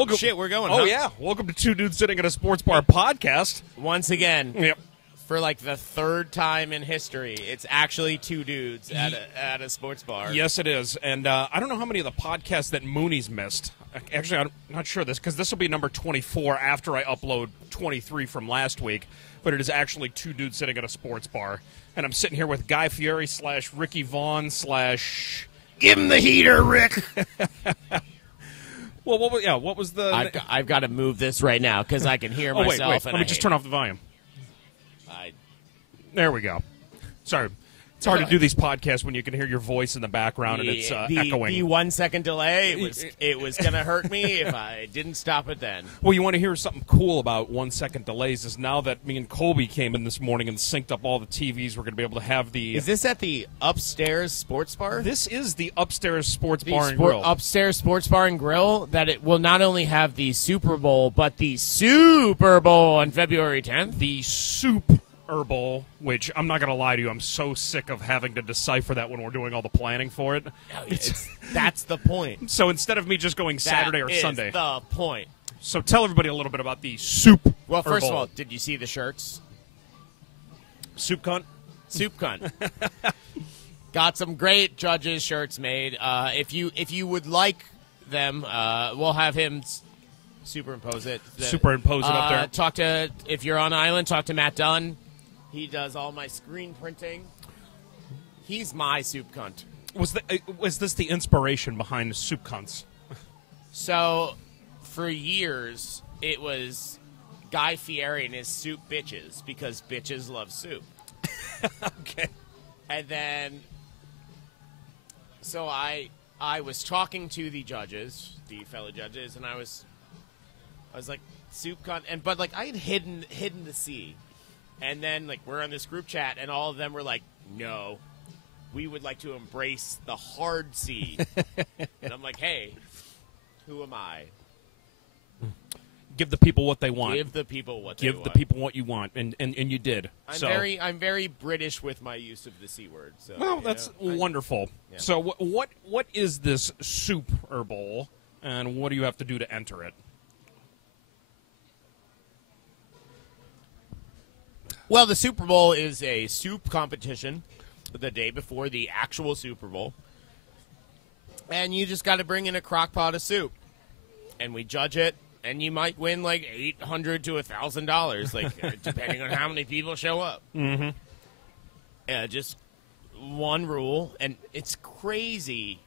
welcome. Shit, we're going. Oh, huh? yeah. Welcome to Two Dudes Sitting at a Sports Bar podcast. Once again, Yep. for like the third time in history, it's actually two dudes at a sports bar. Yes, it is. And I don't know how many of the podcasts that Mooney's missed. Actually, I'm not sure because this will be number 24 after I upload 23 from last week. But it is actually Two Dudes Sitting at a Sports Bar. And I'm sitting here with Guy Fieri / Ricky Vaughn / Give him the heater, Rick. Well, what was the... I've got to move this right now because I can hear myself. Wait. And Let me just turn off the volume. There we go. Sorry. It's hard to do these podcasts when you can hear your voice in the background and it's echoing. The 1 second delay, it was going to hurt me if I didn't stop it then. Well, you want to hear something cool about 1 second delays is now that me and Colby came in this morning and synced up all the TVs, we're going to be able to have the... Is this at the upstairs sports bar? This is the upstairs sports bar and grill. Upstairs sports bar and grill that it will not only have the Super Bowl, but the Super Bowl on February 10th. The Soup Bowl, which I'm not going to lie to you, I'm so sick of having to decipher that when we're doing all the planning for it. That's the point. So instead of me just going Saturday or Sunday. That's the point. So tell everybody a little bit about the Soup Well, first Bowl. of all, did you see the shirts? Soup cunt? Soup cunt. Got some great Judges shirts made. If you would like them, we'll have him superimpose it. Superimpose it up there. If you're on island, talk to Matt Dunn. He does all my screen printing. He's my soup cunt. Was this the inspiration behind Soup Cunts? So, for years, it was Guy Fieri and his soup bitches because bitches love soup. Okay. And then, so I was talking to the judges, the fellow judges, and I was like, soup cunt, but like I had hidden the C. And then, like, we're on this group chat, and all of them were like, no, we would like to embrace the hard C. And I'm like, hey, who am I? Give the people what they want. Give the people what they want. Give the people what you want, and you did. I'm very British with my use of the C word. So, well, that's wonderful. Yeah. So what is this Soup Bowl, and what do you have to do to enter it? Well, the Super Bowl is a soup competition the day before the actual Super Bowl. And you just got to bring in a crock pot of soup. And we judge it, and you might win like $800 to $1,000, like depending on how many people show up. Mm-hmm. Just one rule, and it's crazy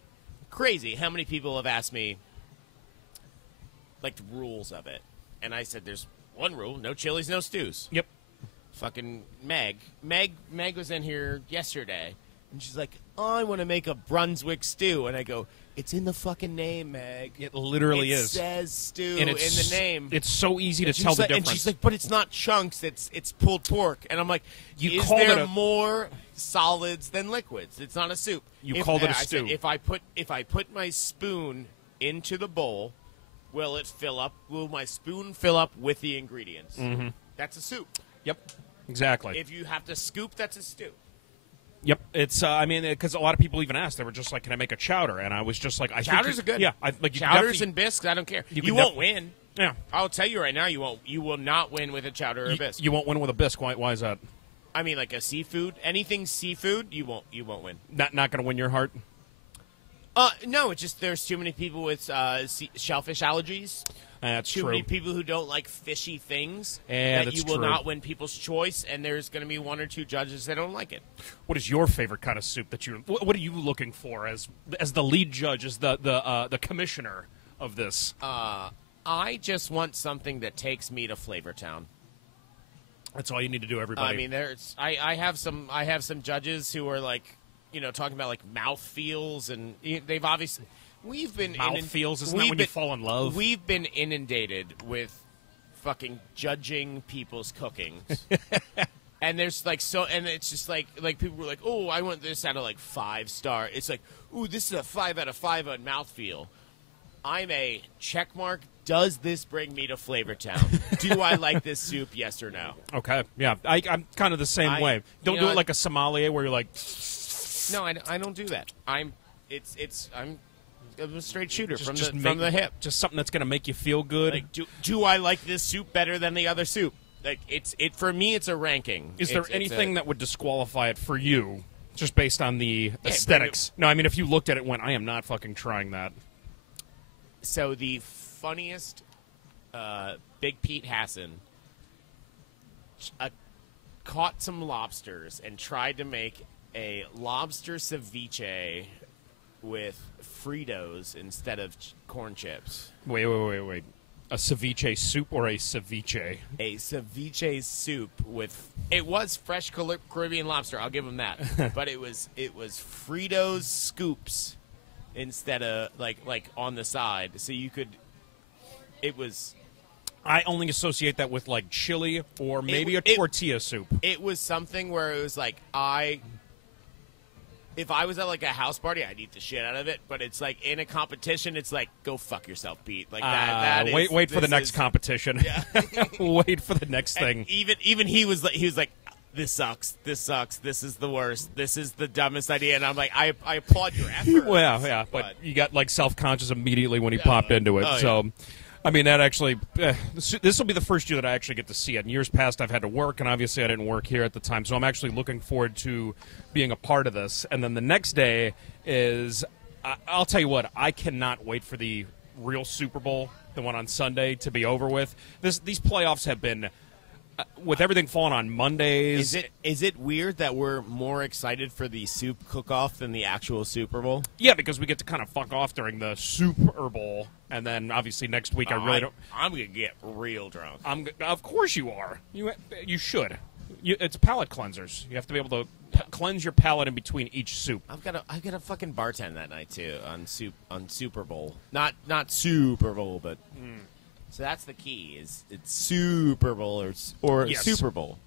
how many people have asked me, like, the rules of it. And I said, there's one rule, no chilies, no stews. Yep. Fucking Meg was in here yesterday, and she's like, oh, I want to make a Brunswick stew. And I go, it's in the fucking name, Meg. It literally is. It says stew and in the name. It's so easy to tell the difference. And she's like, but it's not chunks, it's pulled pork. And I'm like, is there more solids than liquids? It's not a soup. You called it a stew. Said, if I put my spoon into the bowl, will it fill up? Will my spoon fill up with the ingredients? Mm-hmm. That's a soup. Yep, exactly. If you have to scoop, that's a stew. Yep, it's. Because a lot of people even asked, they were just like, "Can I make a chowder?" And I was just like, "Chowders are good." Yeah, chowders and bisques. I don't care. You won't win. Yeah, I'll tell you right now, you won't. You will not win with a chowder or a bisque. You won't win with a bisque. Why is that? I mean, like a seafood, anything seafood, you won't win. Not going to win your heart. No, it's just there's too many people with shellfish allergies. That's too true. many people who don't like fishy things. Yeah, that you will not win people's choice, and there's going to be one or two judges that don't like it. What is your favorite kind of soup that you? What are you looking for as the lead judge, as the commissioner of this? I just want something that takes me to Flavortown. That's all you need to do, everybody. I mean, I have some judges who are like, talking about like mouth feels, and they've obviously. We've been mouthfeels, isn't that when you fall in love? We've been inundated with fucking judging people's cooking. And there's like and it's just like people were like, oh, I want this out of like 5-star. It's like, ooh, this is a 5 out of 5 on mouthfeel. I'm a checkmark. Does this bring me to Flavortown? Do I like this soup? Yes or no? Okay, yeah, I'm kind of the same way. Don't do it like a sommelier where you're like. No, I don't do that. I'm a straight shooter from just the hip. Just something that's going to make you feel good. Like, do I like this soup better than the other soup? Like, for me, it's a ranking. Is there anything that would disqualify it for you, just based on the aesthetics? No, I mean, if you looked at it and went, I am not fucking trying that. So the funniest, Big Pete Hassan caught some lobsters and tried to make a lobster ceviche with Fritos instead of corn chips. Wait. A ceviche soup or a ceviche? A ceviche soup with it was fresh Caribbean lobster. I'll give him that, but it was Fritos scoops instead of like on the side, so you could. It was. I only associate that with like chili or maybe a tortilla soup. It was something where it was like if I was at like a house party, I'd eat the shit out of it. But it's like in a competition, it's like go fuck yourself, Pete. Like that. Wait for the next competition. Yeah. Wait for the next thing. Even he was like, this sucks. This is the worst. This is the dumbest idea. And I'm like, I applaud your effort. Well, yeah, but you got like self-conscious immediately when he popped into it. So. I mean, that actually, this will be the first year that I actually get to see it. In years past, I've had to work, and obviously I didn't work here at the time, so I'm actually looking forward to being a part of this. And then the next day is, I'll tell you what, I cannot wait for the real Super Bowl, the one on Sunday, to be over with. These playoffs have been, with everything falling on Mondays. Is it weird that we're more excited for the soup cook-off than the actual Super Bowl? Yeah, because we get to kind of fuck off during the Super Bowl, and then obviously next week I really don't. I'm gonna get real drunk. Of course you are. You should. It's palate cleansers. You have to be able to cleanse your palate in between each soup. I've got a fucking bartend that night too on Super Bowl. Not Super Bowl, but. So that's the key. Is it's Super Bowl or yes. Super Bowl?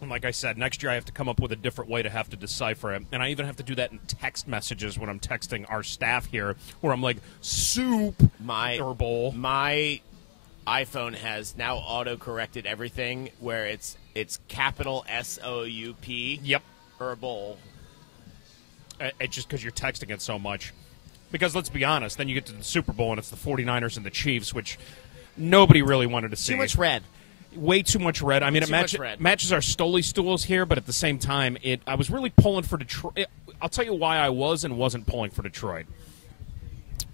And like I said, next year I have to come up with a different way to have to decipher it, and I even have to do that in text messages when I'm texting our staff here, where I'm like, Super Bowl. My iPhone has now auto-corrected everything where it's capital SOUP. Yep. Bowl. It's just because you're texting it so much. Because let's be honest, then you get to the Super Bowl and it's the 49ers and the Chiefs, which nobody really wanted to see. Too much red. Way too much red. I mean, it matches our Stoli stools here, but at the same time, I was really pulling for Detroit. I'll tell you why I was and wasn't pulling for Detroit.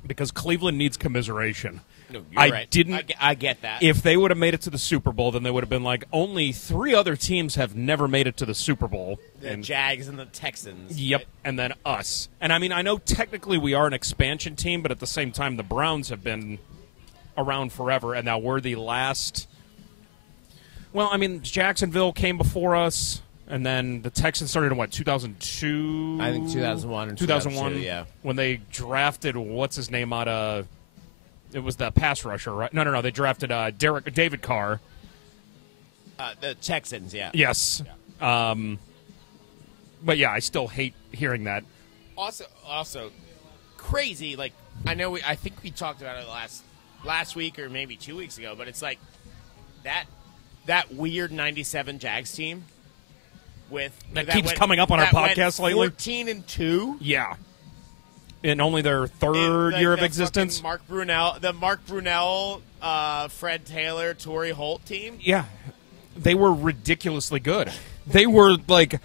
Because Cleveland needs commiseration. No, you're right. I get that. If they would have made it to the Super Bowl, then they would have been like, only 3 other teams have never made it to the Super Bowl. The Jags and the Texans. Yep, and then us. And I mean, I know technically we are an expansion team, but at the same time, the Browns have been around forever, and now we're the last. Well, I mean, Jacksonville came before us, and then the Texans started in, 2002? I think 2001 or 2001, yeah. When they drafted, what's his name out of... It was the pass rusher, right? No. They drafted David Carr. The Texans, yeah. Yes. Yeah. But, yeah, I still hate hearing that. Also, crazy. Like, I think we talked about it last week or maybe 2 weeks ago, but it's like that weird 97 Jags team that keeps coming up on our podcast lately. 14-2. Yeah. In only their third year of existence. Mark Brunell, Fred Taylor, Torrey Holt team. Yeah. They were ridiculously good. They were like,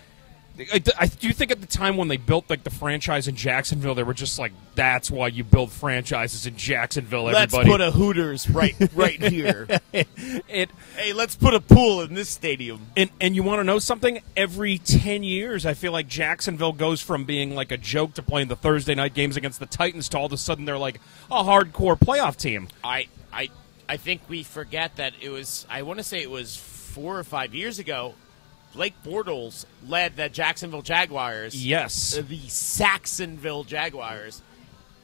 do you think at the time when they built the franchise in Jacksonville, they were just like, that's why you build franchises in Jacksonville, everybody. Let's put a Hooters right here. Hey, let's put a pool in this stadium. And you want to know something? Every 10 years, I feel like Jacksonville goes from being like a joke to playing the Thursday night games against the Titans to all of a sudden they're like a hardcore playoff team. I think we forget that I want to say it was 4 or 5 years ago, Blake Bortles led the Jacksonville Jaguars. Yes. The Saxonville Jaguars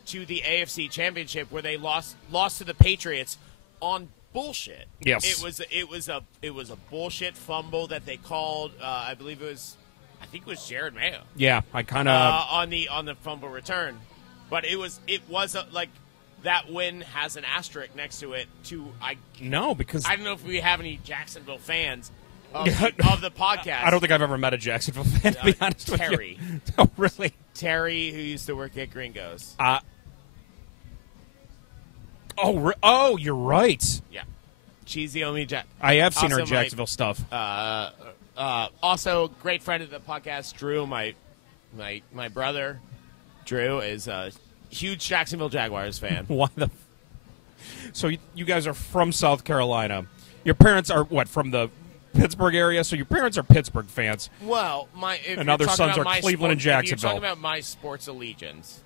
to the AFC Championship, where they lost to the Patriots on bullshit. Yes. It was a bullshit fumble that they called. I think it was Jared Mayo. Yeah, I kind of on the fumble return, but it was like that win has an asterisk next to it. No, because I don't know if we have any Jacksonville fans. Of the podcast. I don't think I've ever met a Jacksonville fan, to be honest with you. Terry. Oh, really? Terry, who used to work at Gringos. Oh, you're right. Yeah. She's the only I have seen her in Also Jacksonville stuff. Also, great friend of the podcast, Drew, my brother, Drew, is a huge Jacksonville Jaguars fan. Why the? So you guys are from South Carolina. Your parents are what, from the Pittsburgh area? So your parents are Pittsburgh fans. Well, and other sons are Cleveland and Jacksonville. If you're talking about my sports allegiance,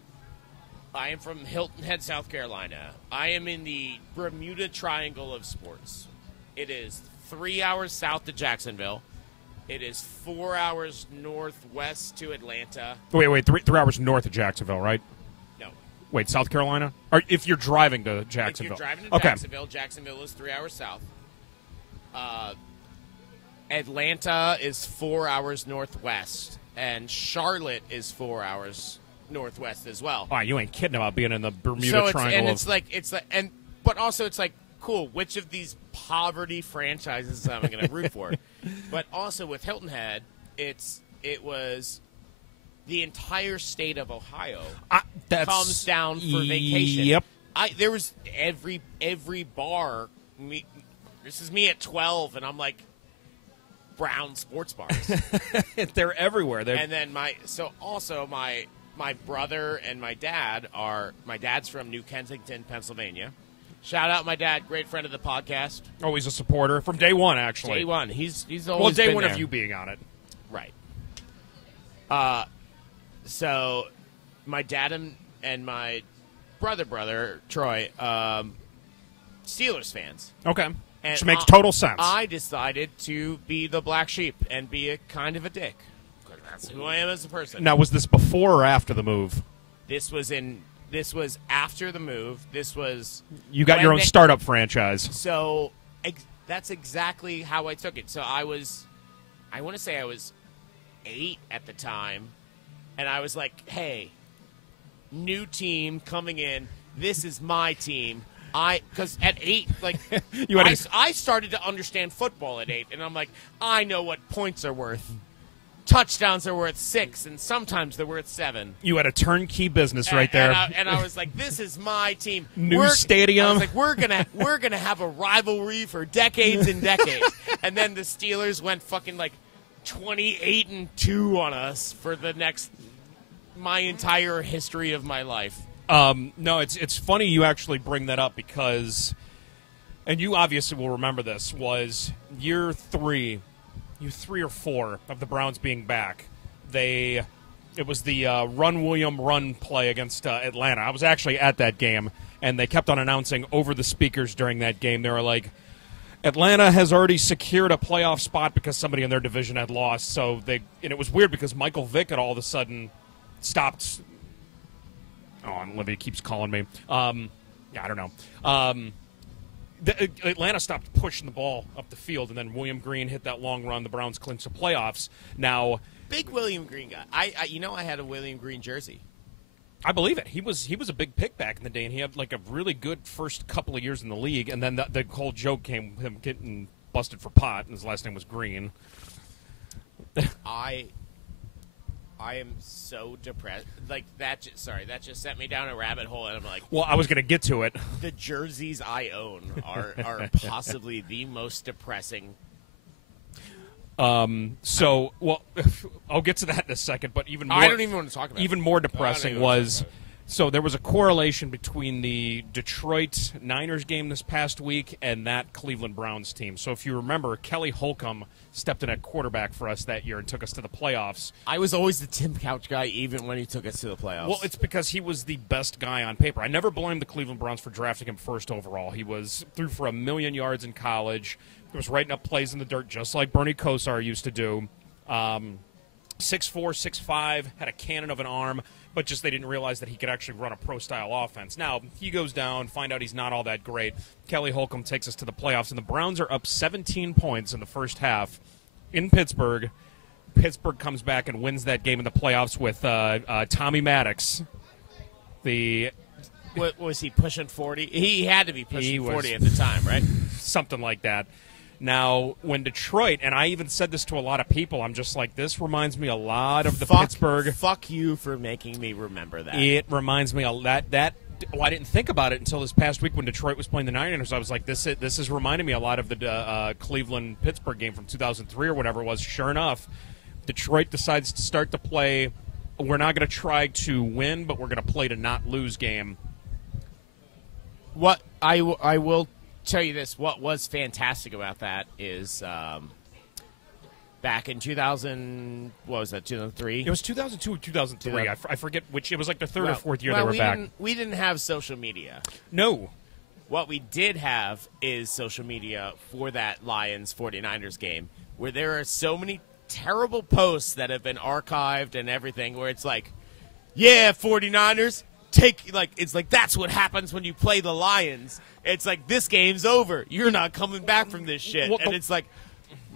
I am from Hilton Head, South Carolina. I am in the Bermuda Triangle of sports. It is 3 hours south to Jacksonville. It is 4 hours northwest to Atlanta. Wait, 3 hours north of Jacksonville, right? No. Wait, South Carolina? Or if you're driving to Jacksonville. If you're driving to Jacksonville, Jacksonville is 3 hours south. Atlanta is 4 hours northwest, and Charlotte is 4 hours northwest as well. Oh, you ain't kidding about being in the Bermuda Triangle. But also it's like, cool, which of these poverty franchises am I going to root for? But also with Hilton Head, it was the entire state of Ohio comes down for vacation. Yep. There was every bar. This is me at 12, and I'm like, brown sports bars. They're everywhere. And then my brother and my dad's from New Kensington, Pennsylvania. Shout out my dad, great friend of the podcast. Oh, he's a supporter from day one, actually. Day one. He's always day been one there. of you being on it. Right. So my dad and my brother Troy, Steelers fans. Okay. And which makes total sense. I decided to be the black sheep and be a kind of a dick. Because that's who I am as a person. Now, was this before or after the move? This was after the move. This was... You got your own startup franchise. So that's exactly how I took it. So I want to say I was 8 at the time. And I was like, hey, new team coming in. This is my team. Because at 8, like, I started to understand football at 8, and I'm like, I know what points are worth. Touchdowns are worth 6, and sometimes they're worth 7. You had a turnkey business right there. And I was like, this is my team. New stadium. I was like, we're gonna have a rivalry for decades and decades. And then the Steelers went fucking like 28-2 on us for my entire history of my life. No, it's funny you actually bring that up because, and you obviously will remember this, was year 3 or 4 of the Browns being back. It was the run William run play against Atlanta. I was actually at that game, and they kept on announcing over the speakers during that game. They were like, Atlanta has already secured a playoff spot because somebody in their division had lost. So and it was weird because Michael Vick had all of a sudden stopped. Oh, and Olivia keeps calling me. Yeah, I don't know. Atlanta stopped pushing the ball up the field, and then William Green hit that long run. The Browns clinched the playoffs. Now, big William Green guy. I had a William Green jersey. I believe it. He was a big pick back in the day, and he had like a really good first couple of years in the league. And then the whole joke came him getting busted for pot, and his last name was Green. I am so depressed. Like that just sent me down a rabbit hole, and I'm like, well, I was going to get to it. The jerseys I own are possibly the most depressing. So, well, I'll get to that in a second. But even more, I don't even want to talk about. Even more depressing was. So there was a correlation between the Detroit Niners game this past week and that Cleveland Browns team. So if you remember, Kelly Holcomb stepped in at quarterback for us that year and took us to the playoffs. I was always the Tim Couch guy, even when he took us to the playoffs. Well, it's because he was the best guy on paper. I never blamed the Cleveland Browns for drafting him first overall. He threw for 1,000,000 yards in college. He was writing up plays in the dirt just like Bernie Kosar used to do. 6'4", 6'5", had a cannon of an arm, but just they didn't realize that he could actually run a pro-style offense. Now, he goes down, find out he's not all that great. Kelly Holcomb takes us to the playoffs, and the Browns are up 17 points in the first half in Pittsburgh. Pittsburgh comes back and wins that game in the playoffs with Tommy Maddox. Was he pushing 40? He had to be pushing 40 at the time, right? Something like that. Now, when Detroit, and I even said this to a lot of people, I'm just like, this reminds me a lot of the Pittsburgh. Fuck you for making me remember that. It reminds me of that Well, I didn't think about it until this past week when Detroit was playing the Niners. I was like, this is reminding me a lot of the Cleveland-Pittsburgh game from 2003 or whatever it was. Sure enough, Detroit decides to start to play, we're not going to try to win, but we're going to play to not lose game. What I will tell you this, what was fantastic about that is back in 2000, what was that, 2003? It was 2002 or 2003. I forget which. It was like the third or fourth year well, they were back. We didn't have social media. No. What we did have is social media for that Lions-49ers game, where there are so many terrible posts that have been archived and everything, where it's like, yeah, 49ers, it's like that's what happens when you play the Lions. It's like, this game's over. You're not coming back from this shit. Well, and it's like,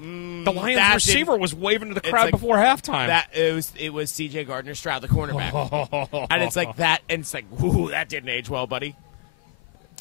the Lions receiver was waving to the crowd before halftime. It was C.J. Gardner-Stroud, the cornerback. And it's like that, and it's like, whoo, that didn't age well, buddy.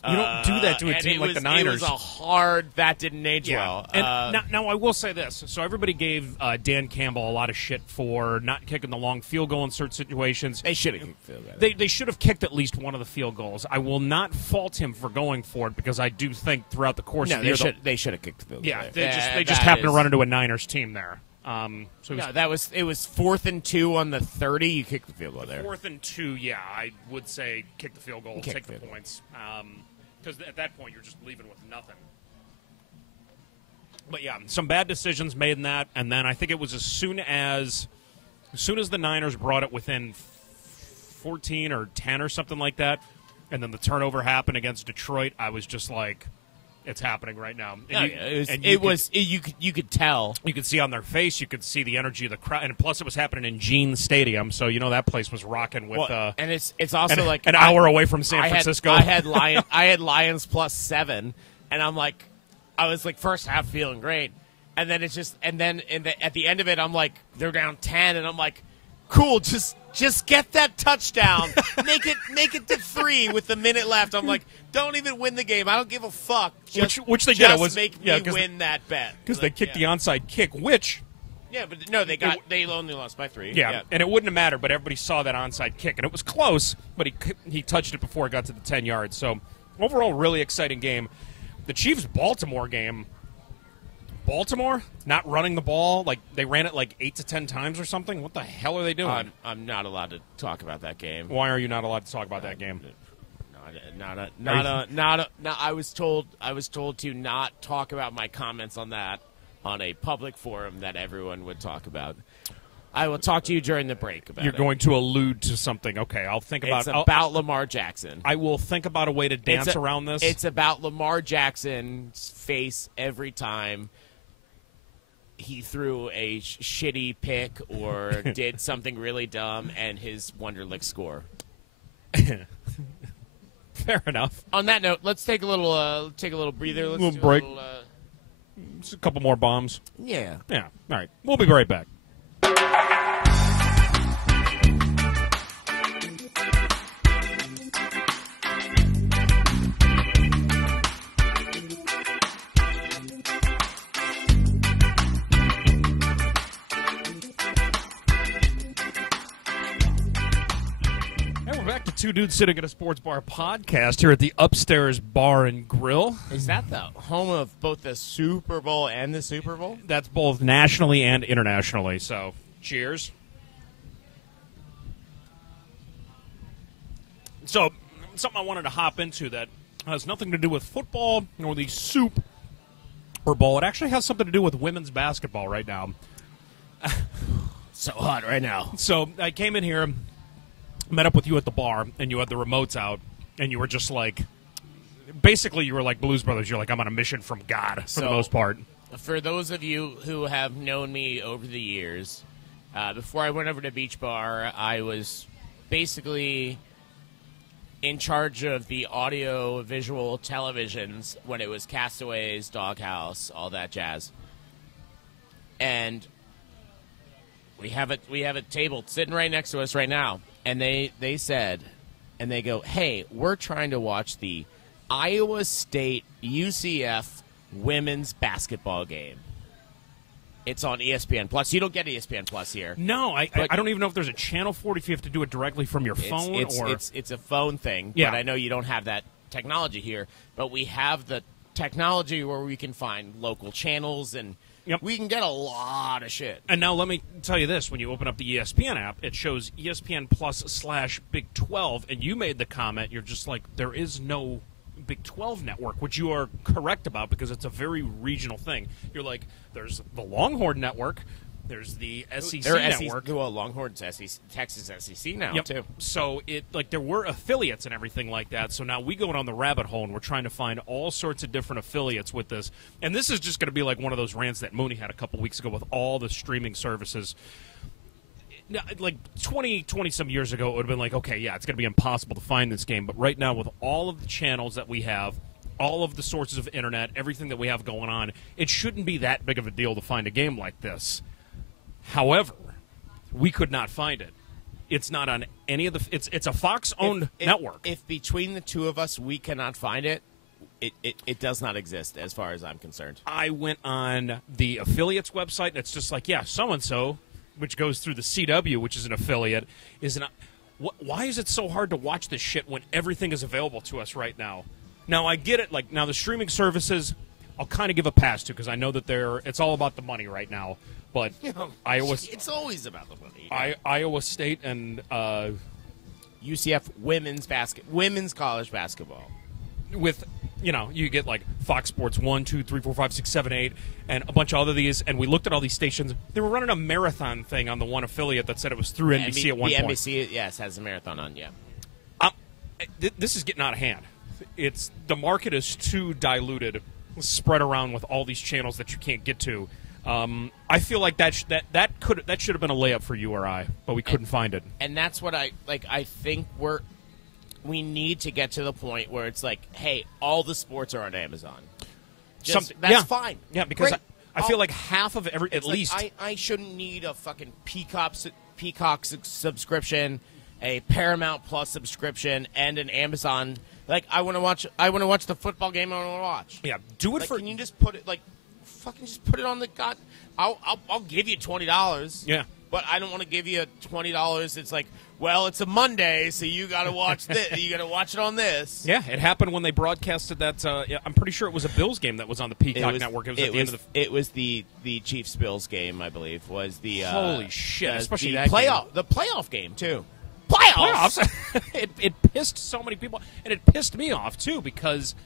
You don't do that to a team like the Niners. It was that didn't age well. And now I will say this. So everybody gave Dan Campbell a lot of shit for not kicking the long field goal in certain situations. They should have kicked the field goal. They should have kicked at least one of the field goals. I will not fault him for going for it because I do think throughout the course of the year they should have kicked the field goal. Yeah, they just happened to run into a Niners team there. It was 4th and 2 on the 30. You kicked the field goal there. 4th and 2, yeah, I would say kick the field goal, take the points. Because at that point you're just leaving with nothing. But yeah, some bad decisions made in that, and then I think it was as soon as the Niners brought it within 14 or 10 or something like that, and then the turnover happened against Detroit, I was just like, it's happening right now. You could tell. You could see on their face. You could see the energy of the crowd, and plus it was happening in Gene Stadium, so that place was rocking with. And it's also like an hour away from San Francisco. I had Lions +7, and I was like first half feeling great, and then it's just at the end of it I'm like they're down 10, and I'm like, cool, just get that touchdown, make it to 3 with a minute left. I'm like, don't even win the game. I don't give a fuck. Which they did. It was make me win that bet because they kicked the onside kick, which. Yeah, but no, they only lost by 3. Yeah, and it wouldn't have mattered, but everybody saw that onside kick, and it was close, but he touched it before it got to the 10 yards. So overall, really exciting game. The Chiefs-Baltimore game. Baltimore not running the ball, like they ran it like 8 to 10 times or something. What the hell are they doing? I'm not allowed to talk about that game. Why are you not allowed to talk about that game? I was told to not talk about my comments on that on a public forum that everyone would talk about. I will talk to you during the break about it. You're going to allude to something. Okay, I'll think about it. It's about Lamar Jackson. I will think about a way to dance around this. It's about Lamar Jackson's face every time he threw a shitty pick or did something really dumb and his Wonderlic score. Fair enough. On that note, let's take a little breather. Let's do break. Just a couple more bombs. Yeah. Yeah. All right. We'll be right back. Two Dudes Sitting at a Sports Bar podcast here at the Upstairs Bar and Grill. Is that the home of both the Super Bowl and the Super Bowl? That's both nationally and internationally, so cheers. So, something I wanted to hop into that has nothing to do with football nor the Super Bowl. It actually has something to do with women's basketball right now. So hot right now. So, I came in here, met up with you at the bar, and you had the remotes out, and you were just like, basically you were like Blues Brothers. You're like, I'm on a mission from God for the most part. For those of you who have known me over the years, before I went over to Beach Bar, I was basically in charge of the audio-visual televisions when it was Castaways, Doghouse, all that jazz. And we have a table sitting right next to us right now. And they said, and they go, hey, we're trying to watch the Iowa State UCF women's basketball game. It's on ESPN Plus. You don't get ESPN Plus here. No, I don't even know if there's a channel for it, if you have to do it directly from your phone. It's a phone thing, Yeah. but I know you don't have that technology here. But we have the technology where we can find local channels, and we can get a lot of shit. And now let me tell you this. When you open up the ESPN app, it shows ESPN Plus /Big 12, and you made the comment, you're just like, there is no Big 12 network, which you are correct about because it's a very regional thing. You're like, there's the Longhorn Network, there's the SEC network. Well, Longhorn's Texas SEC now, too. So there were affiliates and everything like that. So now we go down the rabbit hole and we're trying to find all sorts of different affiliates with this. And this is just going to be like one of those rants that Mooney had a couple weeks ago with all the streaming services. Like 20 some years ago, it would have been like, okay, yeah, it's going to be impossible to find this game. But right now, with all of the channels that we have, all of the sources of internet, everything that we have going on, it shouldn't be that big of a deal to find a game like this. However, we could not find it. It's not on any of the. It's a Fox-owned network. If between the two of us we cannot find it, it does not exist as far as I'm concerned. I went on the affiliates website, and it's just like, yeah, so-and-so, which goes through the CW, which is an affiliate, why is it so hard to watch this shit when everything is available to us right now? Now, I get it. Like, now the streaming services, I'll kind of give a pass to because I know that it's all about the money right now. But it's always about the money. Iowa State and UCF women's college basketball. With, you get like Fox Sports 1, 2, 3, 4, 5, 6, 7, 8, and a bunch of other these. And we looked at all these stations. They were running a marathon thing on the one affiliate that said it was through NBC at one point. NBC, yes, has a marathon on, yeah. This is getting out of hand. The market is too diluted, spread around with all these channels that you can't get to. I feel like that should have been a layup for you or I, but we couldn't find it. And that's what I think we need to get to the point where it's like, hey, all the sports are on Amazon. That's fine. Yeah, because I feel like half of at least. I shouldn't need a fucking Peacock subscription, a Paramount Plus subscription, and an Amazon. Like, I want to watch the football game I want to watch. Yeah, do it for. Can you just put it fucking just put it on the god? I'll give you $20. Yeah, but I don't want to give you $20. It's like, well, it's a Monday, so you got to watch this. You got to watch it on this. Yeah, it happened when they broadcasted that. I'm pretty sure it was a Bills game that was on the Peacock network. It was at the end of the. It was the Chiefs Bills game, I believe. Was the holy shit? Especially the that playoff game too. Playoffs. it pissed so many people, and it pissed me off too because.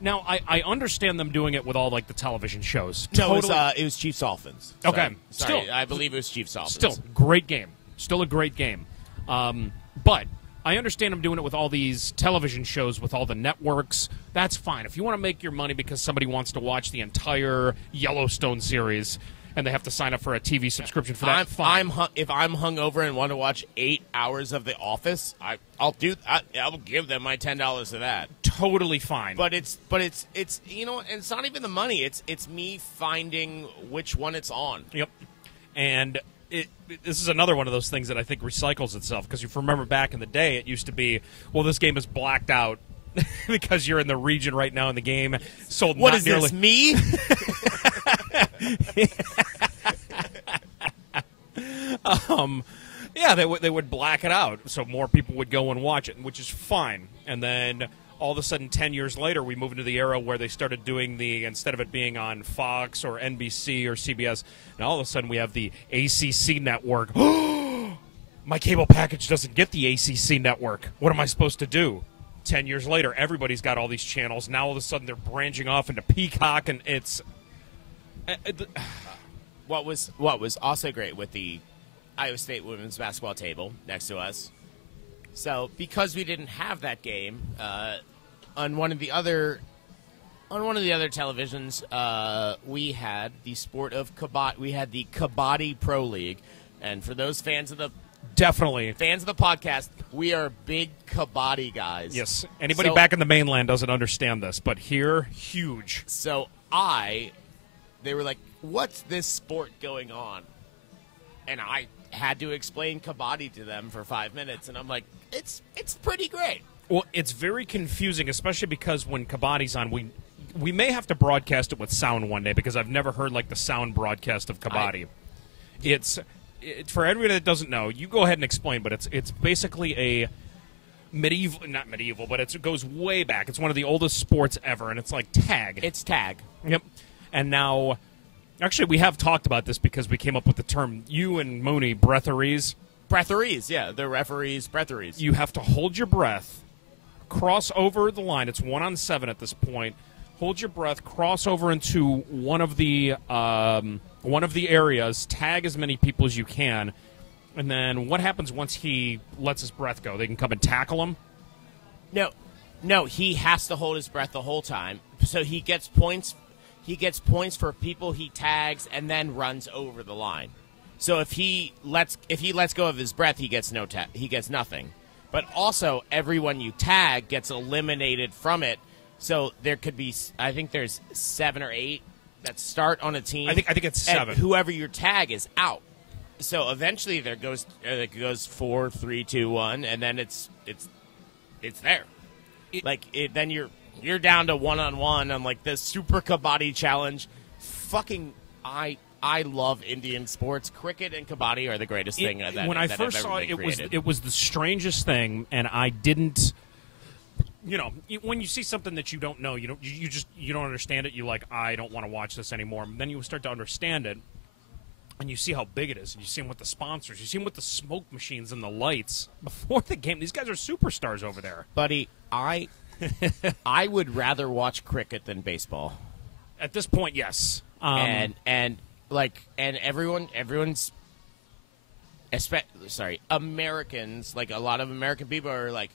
Now, I understand them doing it with all, like, the television shows. No, it was Chiefs Dolphins. Okay. Sorry, I believe it was Chiefs Dolphins. Still, great game. Still a great game. But I understand them doing it with all these television shows, with all the networks. That's fine. If you want to make your money because somebody wants to watch the entire Yellowstone series and they have to sign up for a TV subscription for that, fine. If I'm hungover and want to watch 8 hours of The Office, I'll give them my $10 to that. Totally fine. But it's it's not even the money. It's me finding which one it's on. Yep. And this is another one of those things that I think recycles itself because if you remember back in the day, it used to be, well, this game is blacked out because you're in the region right now in the game. Sold. What is this, me? Yeah, they would black it out so more people would go and watch it, which is fine. And then all of a sudden 10 years later we move into the era where they started doing instead of it being on Fox or NBC or CBS, now all of a sudden we have the ACC network. My cable package doesn't get the ACC network. What am I supposed to do? 10 years later, everybody's got all these channels. Now all of a sudden they're branching off into Peacock, and it's what was also great with the Iowa State women's basketball table next to us. So because we didn't have that game on one of the other televisions, we had the sport of kabaddi. We had the Kabaddi Pro League, and for those fans of the podcast, we are big kabaddi guys. Yes. Anybody back in the mainland doesn't understand this, but here, huge. So they were like, "What's this sport going on?" And I had to explain kabaddi to them for 5 minutes, and I'm like, it's pretty great. Well, it's very confusing, especially because when kabaddi's on, we may have to broadcast it with sound one day because I've never heard like the sound broadcast of kabaddi. It's for everybody that doesn't know. You go ahead and explain, but it's basically a not medieval, but it goes way back. It's one of the oldest sports ever, and it's like tag. It's tag. Yep. And now, actually, we have talked about this because we came up with the term. You and Mooney, breatharies. Breatharies, yeah, the referees, breatharies. You have to hold your breath, cross over the line. It's 1-on-7 at this point. Hold your breath, cross over into one of the areas, tag as many people as you can, and then what happens once he lets his breath go? They can come and tackle him? No, he has to hold his breath the whole time. So he gets points. He gets points for people he tags and then runs over the line. So if he lets go of his breath, he gets nothing. But also, everyone you tag gets eliminated from it. So there could be, I think there's 7 or 8 that start on a team. I think it's 7. And whoever your tag is out. So eventually it goes 4, 3, 2, 1, and then it's there. Then you're down to 1-on-1 on like this Super Kabaddi Challenge. Fucking I love Indian sports. Cricket and kabaddi are the greatest thing that when I that first have ever saw been it, created. it was the strangest thing, and I didn't. When you see something that you don't know, you don't understand it. You like, I don't want to watch this anymore. And then you start to understand it, and you see how big it is. And you see them with the sponsors. You see them with the smoke machines and the lights before the game. These guys are superstars over there, buddy. I would rather watch cricket than baseball. At this point, yes. Everyone's Americans, like a lot of American people are like,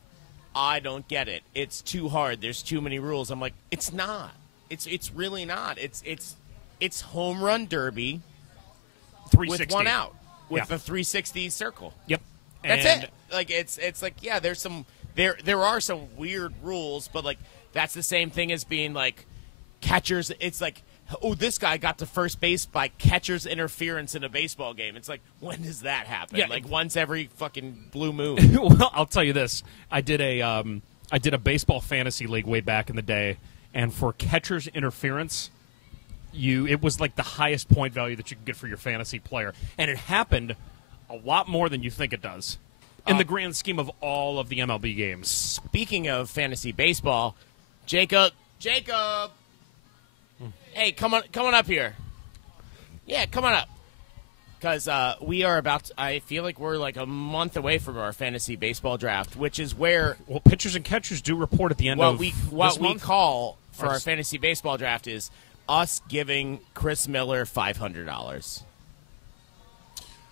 I don't get it. It's too hard. There's too many rules. I'm like, it's not. It's really not. It's home run derby 360 with one out with the the 360 circle. Yep. That's it. Like it's like, yeah, there are some weird rules, but like that's the same thing as being like catchers. It's like, oh, this guy got to first base by catcher's interference in a baseball game. It's like, when does that happen? Yeah. Like once every fucking blue moon. Well, I'll tell you this: I did a baseball fantasy league way back in the day, and for catcher's interference, it was like the highest point value that you could get for your fantasy player, and it happened a lot more than you think it does in the grand scheme of all of the MLB games. Speaking of fantasy baseball, Jacob. Hey, come on up here. Yeah, come on up. Because we are I feel like we're like a month away from our fantasy baseball draft, which is where... Well, pitchers and catchers do report at the end of What we call for our fantasy baseball draft is us giving Chris Miller $500.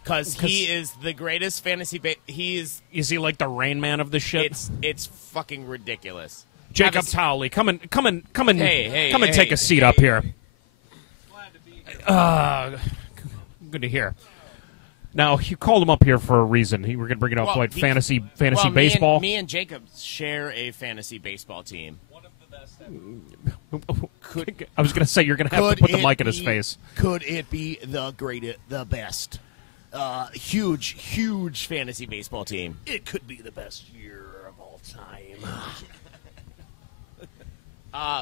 Because he is the greatest fantasy... Is he like the Rain Man of the ship? It's fucking ridiculous. Jacob Towley, come and Hey, take a seat up here. Good to hear. Now, you called him up here for a reason. We're going to bring it up, fantasy baseball? Me and Jacob share a fantasy baseball team. One of the best ever. I was going to say, you're going to have to put the mic in his face. Could it be the greatest, the best? Huge fantasy baseball team. It could be the best year of all time.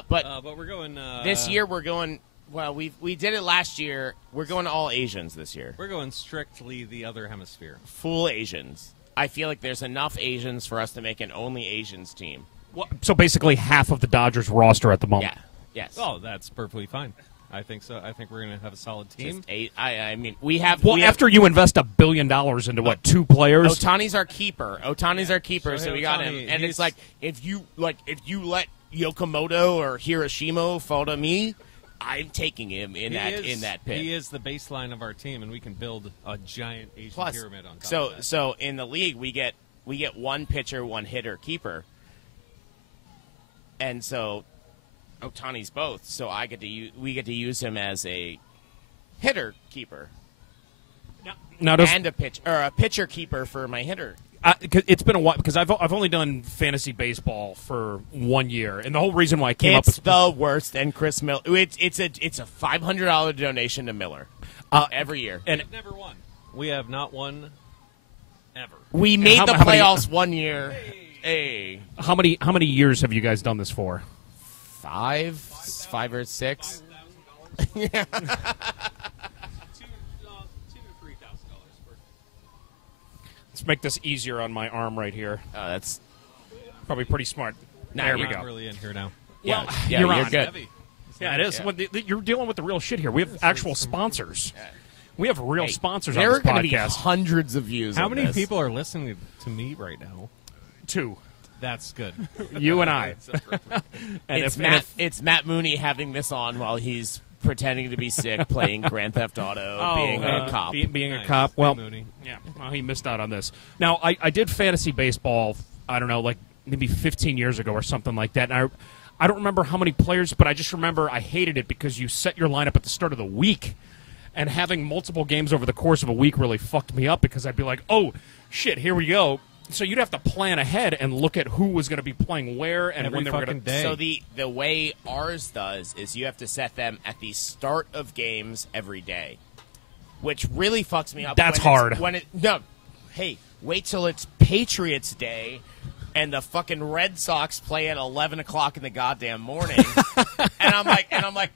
But we're going this year. We're going. Well, we did it last year. We're going all Asians this year. We're going strictly the other hemisphere. Full Asians. I feel like there's enough Asians for us to make an only Asians team. Well, so basically half of the Dodgers roster at the moment. Yeah. Yes. Oh, that's perfectly fine. I think so. I think we're going to have a solid team. I mean, we have. Well, after you invest $1 billion into 2 players? Ohtani's our keeper. So we got him. And he's- it's like if you let Yokomoto or Hiroshima fall to me, I'm taking him in that pit. He is the baseline of our team, and we can build a giant Asian Plus, pyramid on top of that. so in the league we get one pitcher, one hitter, keeper, and so Ohtani's both. So we get to use him as a hitter keeper and a pitcher keeper for my hitter. It's been a while because I've only done fantasy baseball for 1 year, and the whole reason why I came up with the worst. And Chris Miller, it's a $500 donation to Miller every year, and we've never won. We have not won ever. We made the playoffs 1 year. Hey, how many years have you guys done this for? 5, 5 or 6. $2,000 to $3,000. Let's make this easier on my arm right here. Oh, that's Probably pretty smart. Nah, There we Not go. really in here now. yeah. Well, Yeah, you're you're on. good. Heavy. Yeah, it is. Yeah. Well, you're dealing with the real shit here. We have actual sponsors. We have real Hey, sponsors there on are this going to be podcast. hundreds of views. How on many this. people are listening to me right now? 2. That's good. You and I. And It's if, Matt. and if- It's Matt Mooney having this on while he's pretending to be sick, playing Grand Theft Auto, being a cop. Being a Nice. cop. Hey, Well, Mooney. yeah. Well, he missed out on this. Now, I did fantasy baseball. I don't know, like maybe 15 years ago or something like that. And I don't remember how many players, but I just remember I hated it because you set your lineup at the start of the week. And having multiple games over the course of a week really fucked me up because I'd be like, oh, shit, here we go. So you'd have to plan ahead and look at who was going to be playing where and Every when they were fucking going to. day. So the way ours does is you have to set them at the start of games every day, which really fucks me up. That's when hard. Hey, wait till it's Patriots Day, and the fucking Red Sox play at 11 o'clock in the goddamn morning, and I'm like,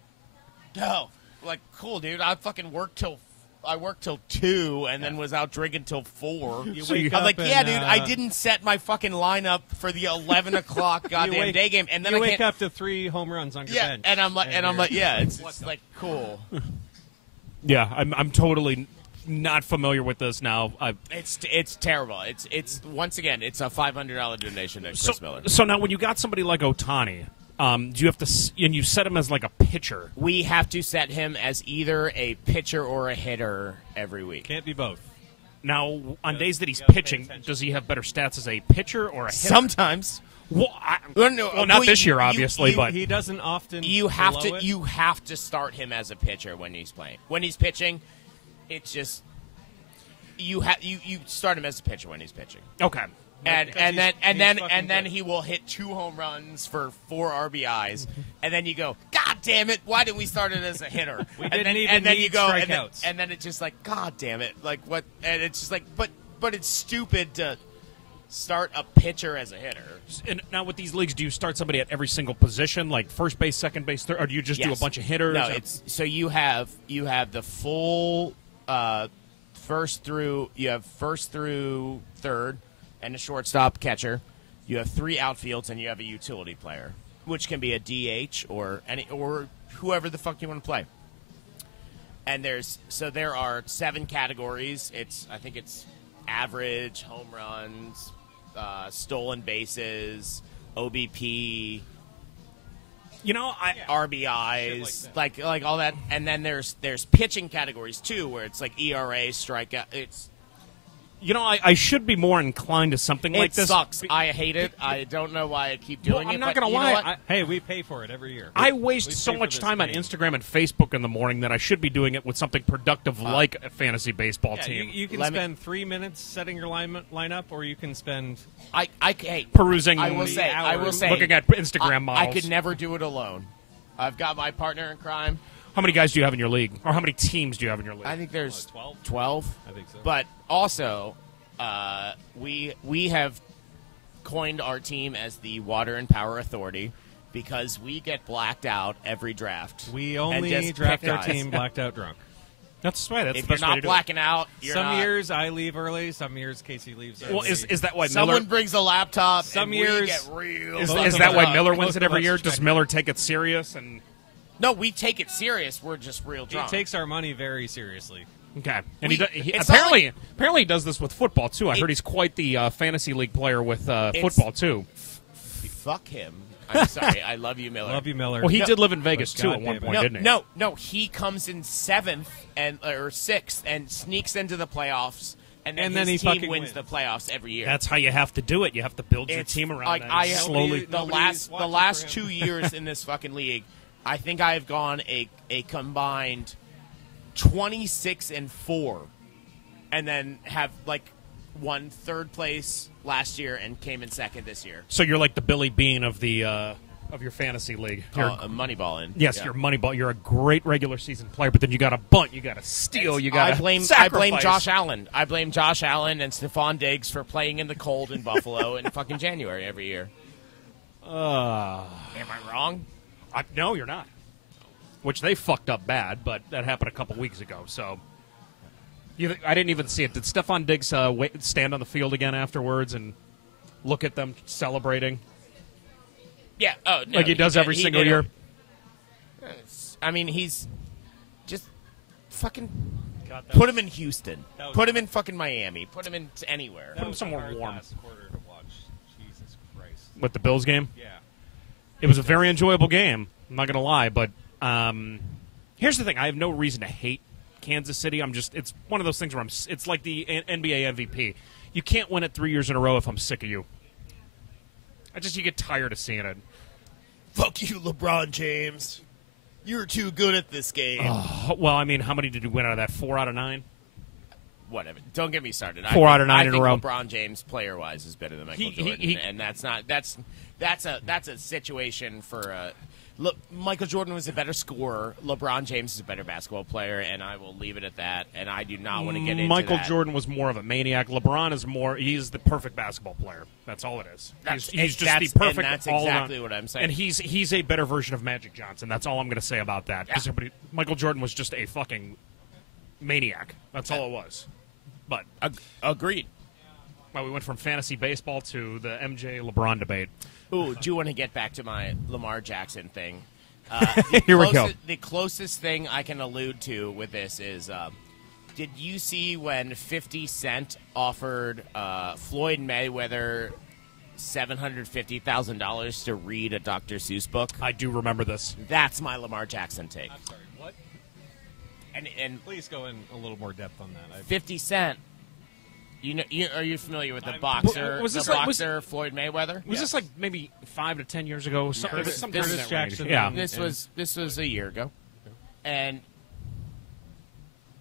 no, like cool, dude. I worked till 2 and then was out drinking till 4. You So wake I'm up like, and, yeah, dude, I didn't set my fucking lineup for the 11 o'clock goddamn day game, and then you I wake can't. up to 3 home runs on your Yeah, bench. and I'm you're- like, yeah, it's like cool. Yeah, I'm totally not familiar with this now. It's terrible. It's once again, it's a $500 donation to Chris Miller. So now when you got somebody like Ohtani, do you have to and you set him as like a pitcher? We have to set him as either a pitcher or a hitter every week. Can't be both. Now on days that he's gotta pay pitching, attention. does he have better stats as a pitcher or a hitter? Sometimes, Well, well, not this year, obviously, but He doesn't often. you have blow to it. you have to start him as a pitcher when he's playing. When he's pitching, it's just you start him as a pitcher when he's pitching. okay. And Because and then he's- and he's then fucking and then good. he will hit 2 home runs for 4 RBIs, and then you go, God damn it! Why didn't we start it as a hitter? We and didn't then, even and then need you go, strikeouts. and then it's just like, God damn it! Like what? And it's just like, but it's stupid to start a pitcher as a hitter. And now with these leagues, do you start somebody at every single position, like first base, second base, third, or do you just do a Yes. bunch of hitters? No, or- it's so you have the full first through third, and a shortstop catcher. You have 3 outfields, and you have a utility player, which can be a DH or whoever the fuck you want to play. And there are 7 categories. I think it's average, home runs, stolen bases, OBP, you know, RBIs, Shit like like all that. And then there's pitching categories too, where it's like ERA, strikeout. I should be more inclined to something like It this. sucks. I hate it. I don't know why I keep doing I'm it. not but gonna you know lie, what? Hey, we pay for it every year. I We waste so pay for much this time on game. Instagram and Facebook in the morning that I should be doing it with something productive like a fantasy baseball Yeah, team. you can Let me- spend 3 minutes setting your lineup, or you can spend. Hey, Perusing I will the say, looking at Instagram I models. could never do it alone. I've got my partner in crime. How many guys do you have in your league? Or how many teams do you have in your league? I think there's 12? 12. I think so. But also, we have coined our team as the Water and Power Authority because we get blacked out every draft. We and only just draft pick our guys. team blacked out drunk. That's right. That's If the you're best way not to do blacking out, you're Some not. years I leave early. Some years Casey leaves it. early. Well, is that why Someone Miller? brings a laptop. Some and years- we get real. Is Most of that us why are- Miller most wins it of every us year? are Does drinking. Miller take it serious? And No, we take it serious. We're just real He drunk. takes our money very seriously. okay, and We- he it's not apparently he does this with football too. I heard he's quite the fantasy league player with football too. Fuck him. I'm sorry. I love you, Miller. Love you, Miller. Well, he No. did live in Vegas But too at one goddamn point, it. didn't he? No. He comes in 7th or 6th and sneaks into the playoffs, and then And his then he team fucking wins wins. the playoffs every year. That's how you have to do it. You have to build your It's team around like that. I and have slowly. the Nobody's last watching for 2 him. years in this fucking league. I think I have gone a combined 26-4, and then have like won 3rd place last year and came in 2nd this year. So you're like the Billy Bean of the of your fantasy league. You're, Moneyballing. yes, Yeah. you're Moneyball. You're a great regular season player, but then you got to bunt, you got to steal, you got I to blame Josh Allen. I blame Josh Allen and Stephon Diggs for playing in the cold in Buffalo in fucking January every year. Am I wrong? No, you're not. which they fucked up bad, but that happened a couple weeks ago. So I didn't even see it. Did Stephon Diggs stand on the field again afterwards and look at them celebrating? Yeah. Oh, no, like he does every single year? I mean, he's just fucking put him in Houston. Put him in fucking Miami. Put him in anywhere. Put him somewhere warm. Quarter to watch. Jesus Christ. With the Bills game? Yeah. It was a very enjoyable game. I'm not going to lie, but here's the thing. I have no reason to hate Kansas City. It's one of those things where it's like the NBA MVP. You can't win it 3 years in a row if I'm sick of you. You get tired of seeing it. Fuck you, LeBron James. You're too good at this game. Well, I mean, how many did you win out of that? 4 out of 9? Whatever. Don't get me started. 4 out of 9 in a row. LeBron James, player-wise, is better than Michael Jordan, and that's a situation for. Look, Michael Jordan was a better scorer. LeBron James is a better basketball player, and I will leave it at that. And I do not want to get into Michael that. Jordan was more of a maniac. LeBron is he's the perfect basketball player. That's all it is. He's just the perfect. And that's all exactly around. What I'm saying. And he's a better version of Magic Johnson. That's all I'm going to say about that. Because Michael Jordan was just a fucking maniac. That's all it was. But agreed. Well, we went from fantasy baseball to the MJ LeBron debate. Ooh, do you want to get back to my Lamar Jackson thing? Here we go. The closest thing I can allude to with this is, did you see when 50 Cent offered Floyd Mayweather $750,000 to read a Dr. Seuss book? I do remember this. That's my Lamar Jackson take. I'm sorry, what? And Please go in a little more depth on that. 50 Cent. Are you familiar with the boxer? Floyd Mayweather? Was this like maybe 5 to 10 years ago? Curtis Jackson. Yeah. This was a year ago, and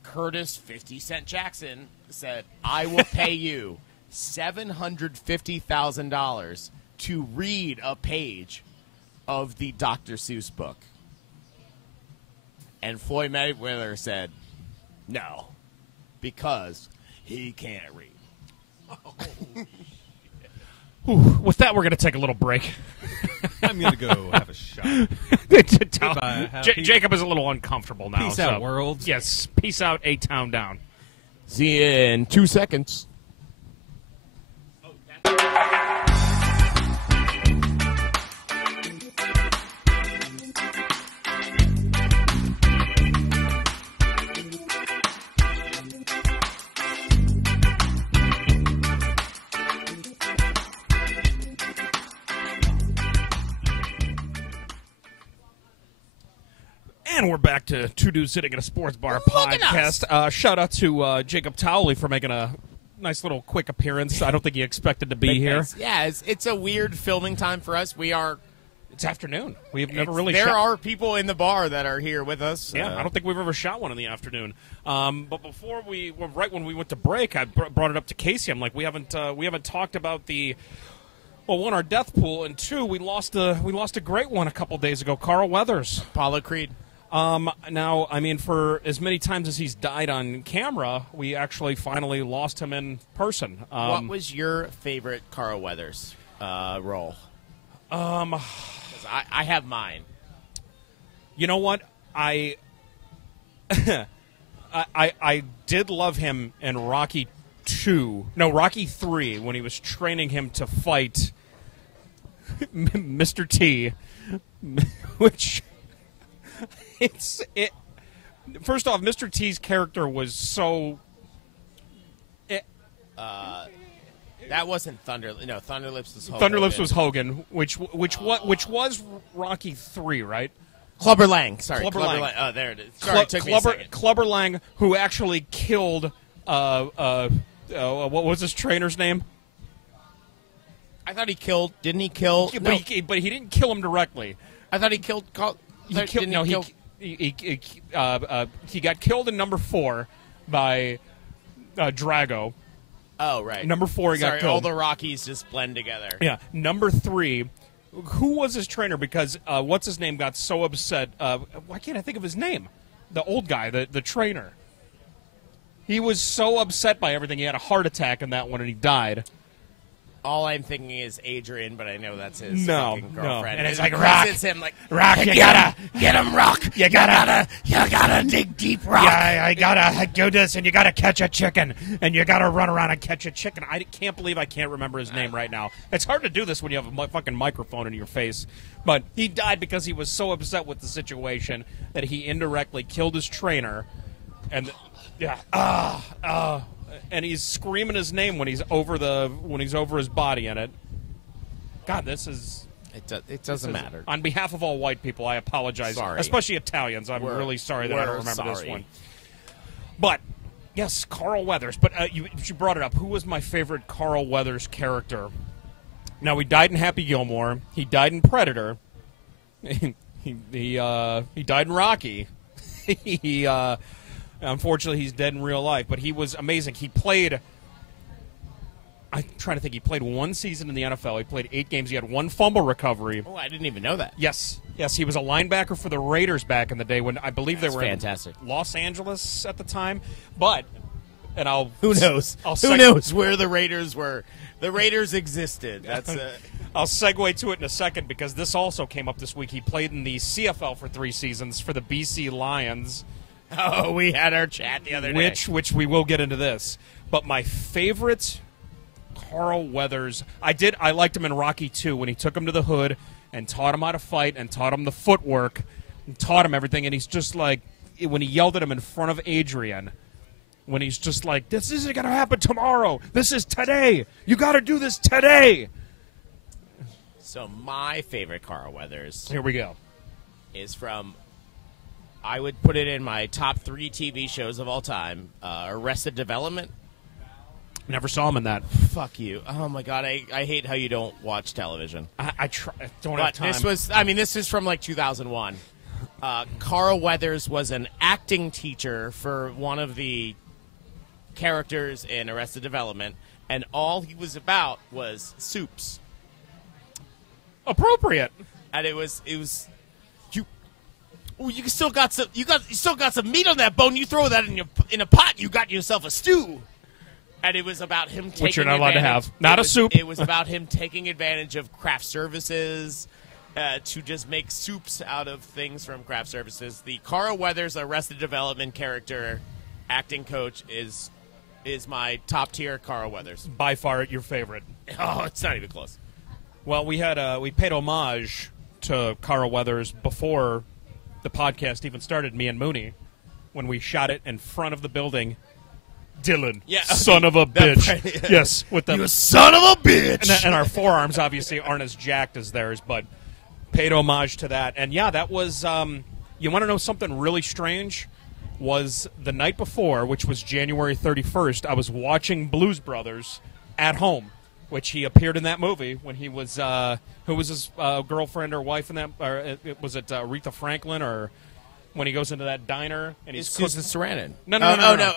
Curtis 50 Cent Jackson said, "I will pay you $750,000 to read a page of the Dr. Seuss book." And Floyd Mayweather said, "No, because he can't read." With that, we're going to take a little break. I'm going to go have a shot. Jacob is a little uncomfortable now. Peace out, world. Yes, peace out, A-Town down. See you in 2 seconds. And we're back to Two Dudes Sitting in a Sports Bar podcast. Shout out to Jacob Towley for making a nice little quick appearance. I don't think he expected to be here. Nice. Yeah, it's a weird filming time for us. It's afternoon. We've never really There shot. are people in the bar that are here with us. Yeah, I don't think we've ever shot one in the afternoon. But before right when we went to break, I brought it up to Casey. I'm like, we haven't talked about one, our death pool, and two, we lost a great one a couple days ago. Carl Weathers, Apollo Creed. Now, I mean, for as many times as he's died on camera, we actually finally lost him in person. What was your favorite Carl Weathers role? I have mine. You know what? I did love him in Rocky 3, when he was training him to fight Mr. T, which... First off, Mr. T's character was so. That wasn't Thunder. No, Thunderlips was Hogan. Thunderlips was Hogan, which was Rocky 3, right? Clubber Lang. Sorry, Clubber Lang. Oh, there it is. Sorry, it took me a second. Clubber Lang, who actually killed. What was his trainer's name? I thought he killed. Didn't he kill? But, no. he didn't kill him directly. I thought he killed. He got killed in number 4 by Drago. Oh, right. Number 4, he got killed. All the Rockies just blend together. Yeah. Number 3, who was his trainer? Because what's his name got so upset. Why can't I think of his name? The old guy, the trainer. He was so upset by everything. He had a heart attack in that one, and he died. All I'm thinking is Adrian, but I know that's his No, fucking no. girlfriend. And it's Because like, Rock. It's him like, Rock, you gotta get him, Rock. You gotta dig deep, Rock. Yeah, I gotta do this, and you gotta catch a chicken, and you gotta run around and catch a chicken. I can't believe I can't remember his name right now. It's hard to do this when you have a fucking microphone in your face. But he died because he was so upset with the situation that he indirectly killed his trainer, and and he's screaming his name when he's over his body in it. God, this is. It doesn't matter. On behalf of all white people, I apologize. Sorry. Especially Italians. I'm really sorry that I don't remember this one. But, yes, Carl Weathers. But you brought it up. Who was my favorite Carl Weathers character? Now, he died in Happy Gilmore. He died in Predator. He died in Rocky. Unfortunately, he's dead in real life. But he was amazing. He played... I'm trying to think. He played one season in the NFL. He played 8 games. He had 1 fumble recovery. Oh, I didn't even know that. Yes. He was a linebacker for the Raiders back in the day when I believe they were fantastic. in Los Angeles at the time. But, and who knows? Who knows where the Raiders were? The Raiders existed. That's. I'll segue to it in a second because this also came up this week. He played in the CFL for 3 seasons for the BC Lions. Oh, we had our chat the other day. Which we will get into this. But my favorite Carl Weathers, I liked him in Rocky 2 when he took him to the hood and taught him how to fight and taught him the footwork and taught him everything. And he's just like, when he yelled at him in front of Adrian, when he's just like, this isn't going to happen tomorrow. This is today. You got to do this today. So my favorite Carl Weathers. Here we go. Is from, I would put it in my top 3 TV shows of all time. Arrested Development. Never saw him in that. Fuck you. Oh, my God. I hate how you don't watch television. I don't have time. This is from like 2001. Carl Weathers was an acting teacher for one of the characters in Arrested Development, and all he was about was soups. Appropriate. And it was you. Oh, you still got some meat on that bone. You throw that in a pot. You got yourself a stew. And it was about him taking which you're not allowed to have. Not a soup. It was about him taking advantage of craft services to just make soups out of things from craft services. The Carl Weathers Arrested Development character acting coach is my top tier Carl Weathers. By far your favorite. Oh, it's not even close. Well, we paid homage to Carl Weathers before the podcast even started, me and Mooney, when we shot it in front of the building. Dylan, son of a bitch. Yes, with the you son of a bitch. And our forearms obviously aren't as jacked as theirs, but paid homage to that. And yeah, that was. You want to know something really strange? Was the night before, which was January 31st, I was watching Blues Brothers at home, which he appeared in that movie when he was. Who was his girlfriend or wife in that? Or was it Aretha Franklin or? When he goes into that diner and he's Susan Sarandon. No.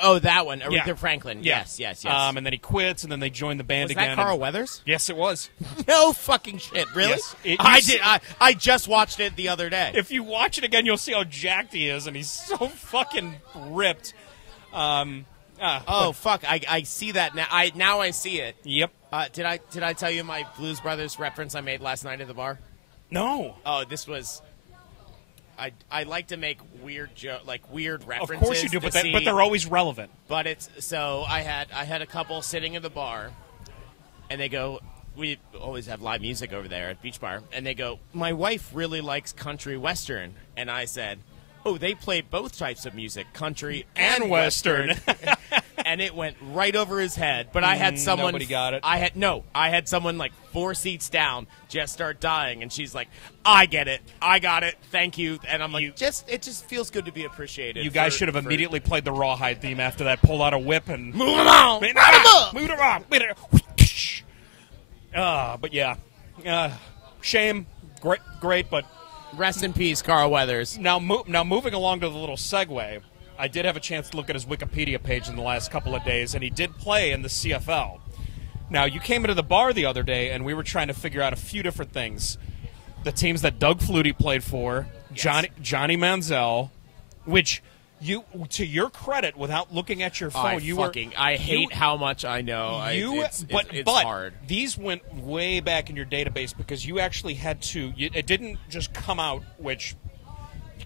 Oh, that one. Aretha Yeah. Franklin. Yeah. Yes. And then he quits, and then they join the band Was again. that Carl Weathers? Yes, it was. No fucking shit. Really? Yes. I did. I just watched it the other day. If you watch it again, you'll see how jacked he is, and he's so fucking ripped. Fuck! I see that now. Now I see it. Yep. Did I tell you my Blues Brothers reference I made last night at the bar? No. Oh, this was. I like to make weird references. Of course you do, but they're always relevant. But it's so I had a couple sitting in the bar, and they go, we always have live music over there at Beach Bar, and they go, my wife really likes country western, and I said, oh, they play both types of music, country and western. And it went right over his head. But I had someone. Nobody got it. I had someone like 4 seats down just start dying, and she's like, "I get it. I got it. Thank you." And I'm like, it just feels good to be be You guys should have immediately played the Rawhide theme after that. Pull out a whip and move them on. Move them on. But yeah, shame. Great, but rest in peace, Carl Weathers. Now moving along to the little segue. I did have a chance to look at his Wikipedia page in the last couple of days, and he did play in the CFL. Now, you came into the bar the other day, and we were trying to figure out a few different things. The teams that Doug Flutie played for, yes. Johnny Manziel, which You, to your credit, without looking at your phone, I hate how much I know. It's hard. These went way back in your database because you actually had to. It didn't just come out. Which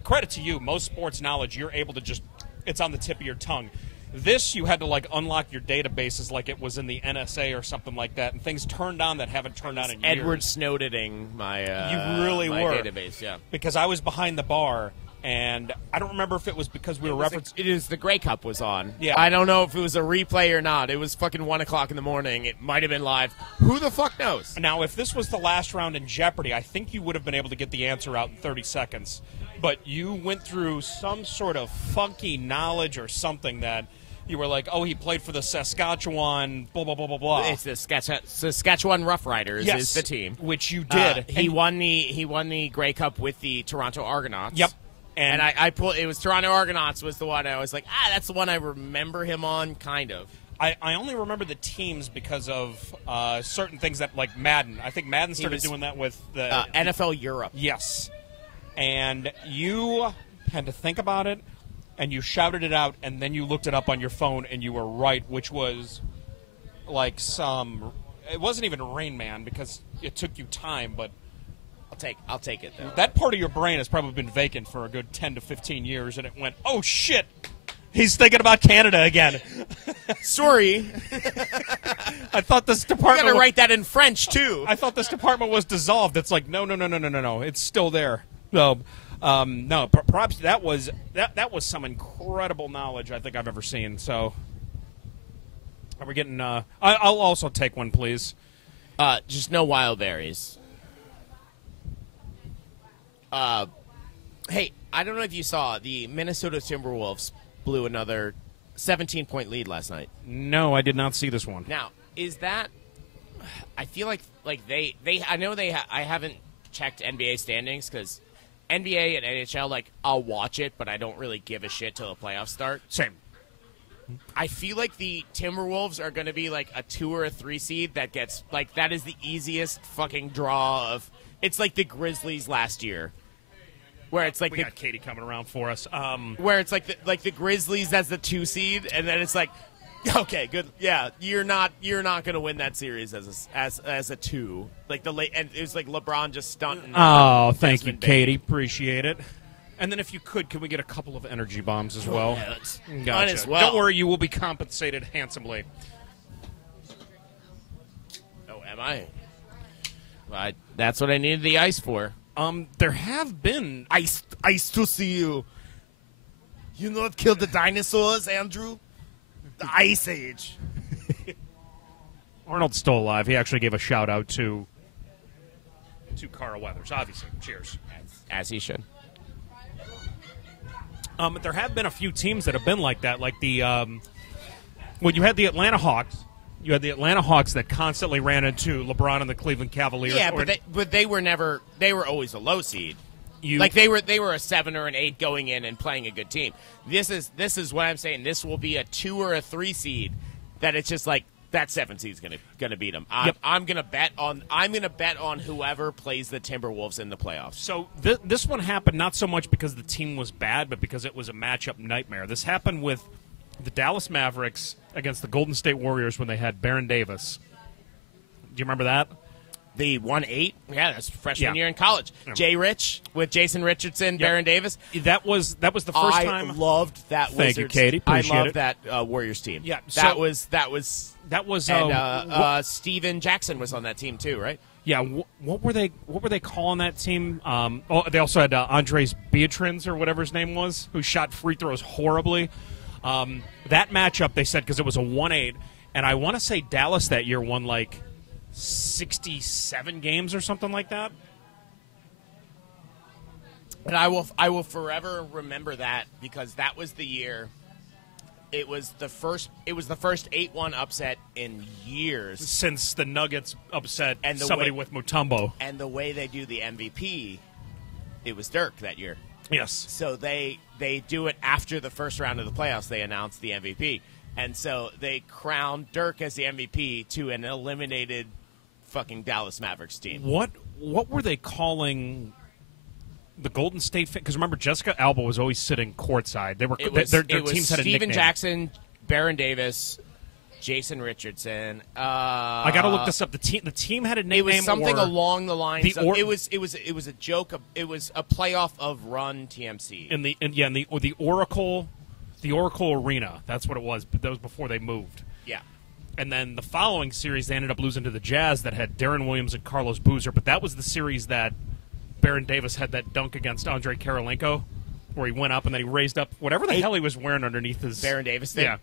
credit to you, most sports knowledge you're able to just. It's on the tip of your tongue. This you had to like unlock your databases like it was in the NSA or something like that, and things turned on that haven't turned on in years. Edward Snowdening my you really my were database, yeah. Because I was behind the bar. And I don't remember if it was because we were referencing. It is the Grey Cup was on. Yeah. I don't know if it was a replay or not. It was fucking 1 o'clock in the morning. It might have been live. Who the fuck knows? Now, if this was the last round in Jeopardy, I think you would have been able to get the answer out in 30 seconds. But you went through some sort of funky knowledge or something that you were like, oh, he played for the Saskatchewan, blah, blah, blah, blah, blah. It's the Saskatchewan Roughriders is the team. Which you did. He won the Grey Cup with the Toronto Argonauts. Yep. And I pulled. It was Toronto Argonauts was the one I was like, that's the one I remember him on, kind of. I only remember the teams because of certain things that, like Madden. I think Madden started doing that with the NFL Europe. Yes. And you had to think about it, and you shouted it out, and then you looked it up on your phone, and you were right, which was like it wasn't even Rain Man because it took you time, but I'll take it, though. That part of your brain has probably been vacant for a good 10 to 15 years, and it went, oh, shit, he's thinking about Canada again. Sorry. I thought this department... You got to write that in French, too. I thought this department was dissolved. It's like, no. It's still there. So, no, perhaps that was some incredible knowledge I think I've ever seen. So, are we getting... I'll also take one, please. Just no wild berries. Hey, I don't know if you saw the Minnesota Timberwolves blew another 17-point lead last night. No, I did not see this one. Now, is that? I feel like they I know I haven't checked NBA standings because NBA and NHL I'll watch it, but I don't really give a shit till the playoffs start. Same. I feel like the Timberwolves are going to be like a 2 or a 3 seed that gets that is the easiest fucking draw of. It's like the Grizzlies last year. Where it's like we got Katie coming around for us. Where it's like the Grizzlies as the 2 seed, and then it's like, okay, good, yeah, you're not gonna win that series as a 2. Like and it was like LeBron just stunting. Oh, thank you, Katie, appreciate it. And then if you could we get a couple of energy bombs as well? Yeah, gotcha. Might as well. Don't worry, you will be compensated handsomely. Oh, am I? Well, that's what I needed the ice for. There have been ice to see you. You know what killed the dinosaurs, Andrew? The Ice Age. Arnold's still alive. He actually gave a shout out to Carl Weathers, obviously. Cheers. As he should. There have been a few teams that have been like that, like the you had the Atlanta Hawks. You had the Atlanta Hawks that constantly ran into LeBron and the Cleveland Cavaliers. Yeah, but they were never. They were always a low seed. They were a 7 or an 8 going in and playing a good team. This is what I'm saying. This will be a 2 or a 3 seed. That it's just like that 7 seed's gonna beat them. I'm gonna bet on whoever plays the Timberwolves in the playoffs. So this one happened not so much because the team was bad, but because it was a matchup nightmare. This happened with the Dallas Mavericks against the Golden State Warriors when they had Baron Davis. Do you remember that? The 1-8? Yeah, that's freshman year in college. Jay Rich with Jason Richardson, Baron Davis. That was the first time. I loved that Thank you, Katie. Appreciate I loved that Warriors team. Yeah, that was and Steven Jackson was on that team too, right? Yeah, what were they calling that team? They also had Andres Beatriz or whatever his name was, who shot free throws horribly. That matchup, they said, because it was a 1-8, and I want to say Dallas that year won like 67 games or something like that. And I will forever remember that because that was the year. It was the first 8-1 upset in years since the Nuggets upset and somebody with Mutombo. And the way they do the MVP, it was Dirk that year. Yes. So they do it after the first round of the playoffs. They announce the MVP, and so they crown Dirk as the MVP to an eliminated fucking Dallas Mavericks team. What were they calling the Golden State, because remember Jessica Alba was always sitting courtside. They were It was, their it was teams had a Steven nickname. Jackson, Baron Davis, Jason Richardson. I got to look this up. The team had a nickname. It was something or along the lines. the or- it was a joke. It was a playoff of Run TMC. in the Oracle Arena. That's what it was. But that was before they moved. Yeah. And then the following series, they ended up losing to the Jazz that had Darren Williams and Carlos Boozer. But that was the series that Baron Davis had that dunk against Andrei Karolinko, where he went up and then he raised up whatever the hell he was wearing underneath his Baron Davis thing? Yeah.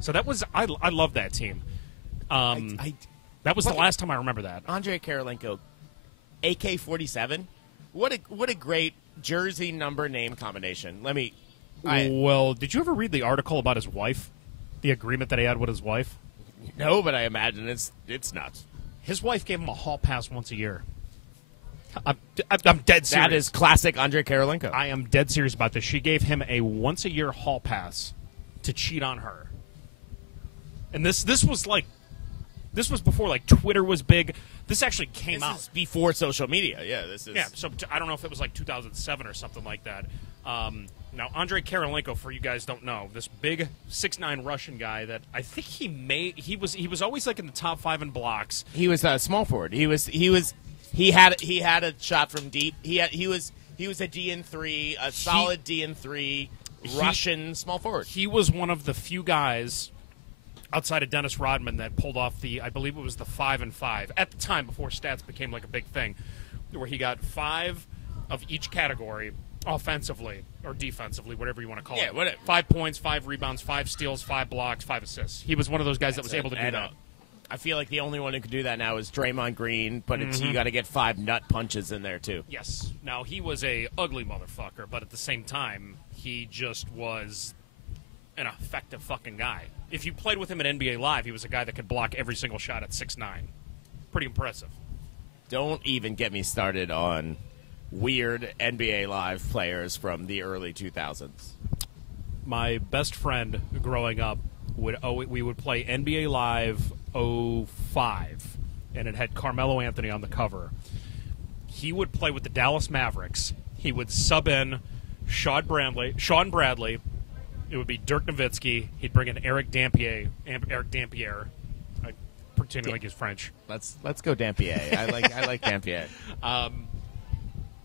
So that was I love that team. That was the last time I remember that. Andrei Karolinko, AK-47. What a great jersey number name combination. Well, did you ever read the article about his wife? The agreement that he had with his wife? No, but I imagine it's nuts. His wife gave him a hall pass once a year. I'm dead serious. That is classic Andrei Karolinko. I am dead serious about this. She gave him a once-a-year hall pass to cheat on her. And this was before like Twitter was big. This actually came out is before social media. Yeah, this is. Yeah, so I don't know if it was like 2007 or something like that. Now, Andrei Karolinko, for you guys don't know, this big 6'9" Russian guy that I think he was always like in the top 5 in blocks. He was a small forward. He had a shot from deep. He was a D&3, solid D&3 Russian small forward. He was one of the few guys outside of Dennis Rodman that pulled off I believe it was the 5-5 at the time before stats became like a big thing, where he got 5 of each category offensively or defensively, whatever you want to call it. Whatever. 5 points, 5 rebounds, 5 steals, 5 blocks, 5 assists. He was one of those guys that was able to do that. I feel like the only one who could do that now is Draymond Green, but you got to get 5 nut punches in there too. Yes. Now, he was a ugly motherfucker, but at the same time, he just was an effective fucking guy. If you played with him at NBA Live, he was a guy that could block every single shot at 6'9". Pretty impressive. Don't even get me started on weird NBA Live players from the early 2000s. My best friend growing up we would play NBA Live 05, and it had Carmelo Anthony on the cover. He would play with the Dallas Mavericks. He would sub in Sean Bradley. It would be Dirk Nowitzki. He'd bring in Eric Dampier. I pretend like he's French. Let's go Dampier. I like Dampier.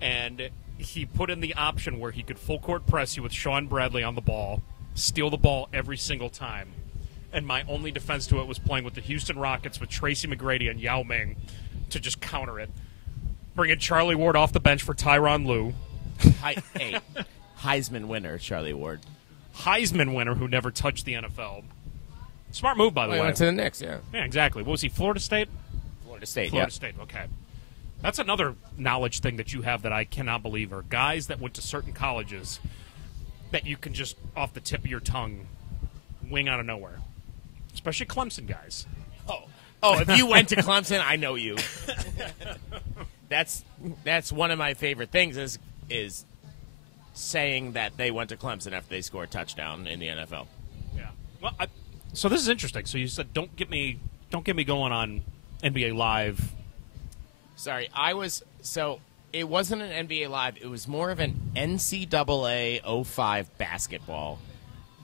And he put in the option where he could full court press you with Sean Bradley on the ball, steal the ball every single time. And my only defense to it was playing with the Houston Rockets with Tracy McGrady and Yao Ming to just counter it. Bring in Charlie Ward off the bench for Tyronn Lue. Hey, Heisman winner Charlie Ward. Heisman winner who never touched the NFL. Smart move, by the way. Went to the Knicks, yeah. Yeah, exactly. What was he, Florida State? Florida State, Florida State, okay. That's another knowledge thing that you have that I cannot believe are guys that went to certain colleges that you can just, off the tip of your tongue, wing out of nowhere. Especially Clemson guys. Oh, if you went to Clemson, I know you. That's one of my favorite things is saying that they went to Clemson after they scored a touchdown in the NFL. Yeah. Well, so this is interesting. So you said don't get me going on NBA Live. Sorry, it wasn't an NBA Live. It was more of an NCAA 05 basketball.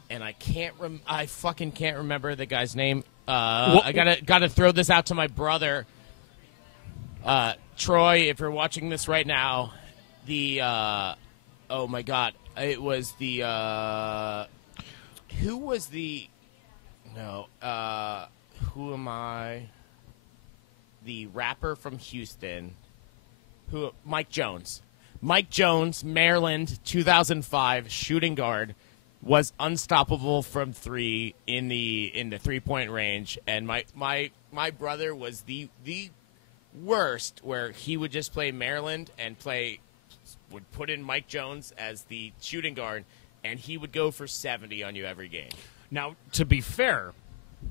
And I fucking can't remember the guy's name. I gotta throw this out to my brother, Troy. If you're watching this right now, oh my God, it was who was the? No, who am I? The rapper from Houston, Mike Jones. Mike Jones, Maryland, 2005 shooting guard. Was unstoppable from 3 in the 3-point range, and my brother was the worst, where he would just play Maryland and would put in Mike Jones as the shooting guard, and he would go for 70 on you every game. Now, to be fair,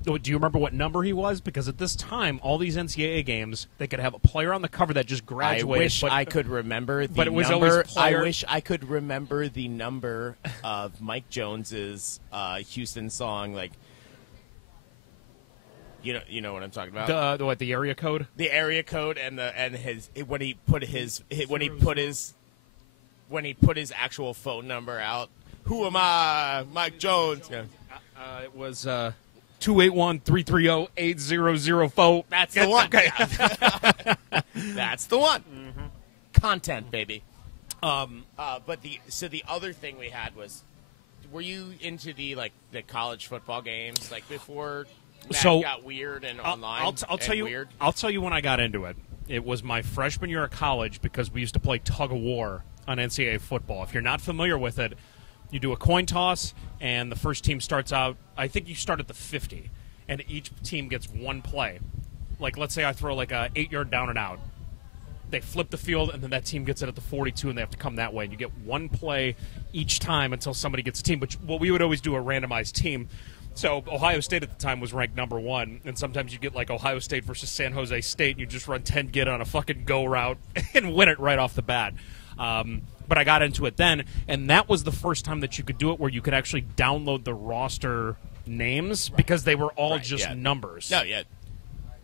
do you remember what number he was? Because at this time, all these NCAA games, they could have a player on the cover that just graduated. I wish I could remember the but it was number. always player. I wish I could remember the number of Mike Jones's Houston song. Like, you know what I'm talking about. The area code? The area code and his when he put his when he put his actual phone number out. Who am I? Mike Jones. Yeah. It was 281-330-8004. That's the one. Okay. That's the one. Mm-hmm. Content, baby. But the other thing we had was, were you into the college football games before that got weird and online? I'll tell you. Weird? I'll tell you when I got into it. It was my freshman year of college because we used to play tug of war on NCAA football. If you're not familiar with it, you do a coin toss, and the first team starts out. I think you start at the 50, and each team gets one play. Like, let's say I throw a 8-yard down and out. They flip the field, and then that team gets it at the 42, and they have to come that way. And you get one play each time until somebody gets a team. But we would always do a randomized team. So Ohio State at the time was ranked number 1, and sometimes you get Ohio State versus San Jose State, and you just run 10 get on a fucking go route and win it right off the bat. But I got into it then, and that was the first time that you could do it where you could actually download the roster names because they were all numbers. No, yeah.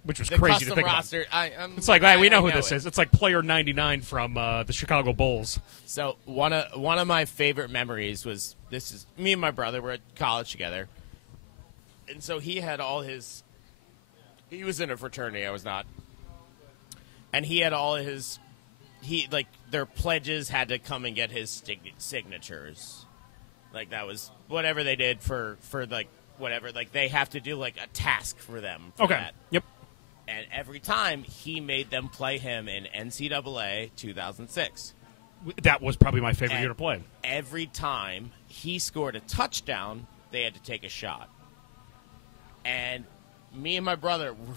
Which was the crazy to custom think roster, about. It's we know who this is. It's like player 99 from the Chicago Bulls. So one of my favorite memories was, this is me and my brother were at college together. And so he had all his – he was in a fraternity. I was not. And he had all his – their pledges had to come and get his signatures. That was whatever they did for whatever. They have to do, a task for them for that. Yep. And every time he made them play him in NCAA 2006. That was probably my favorite year to play. Every time he scored a touchdown, they had to take a shot. And me and my brother were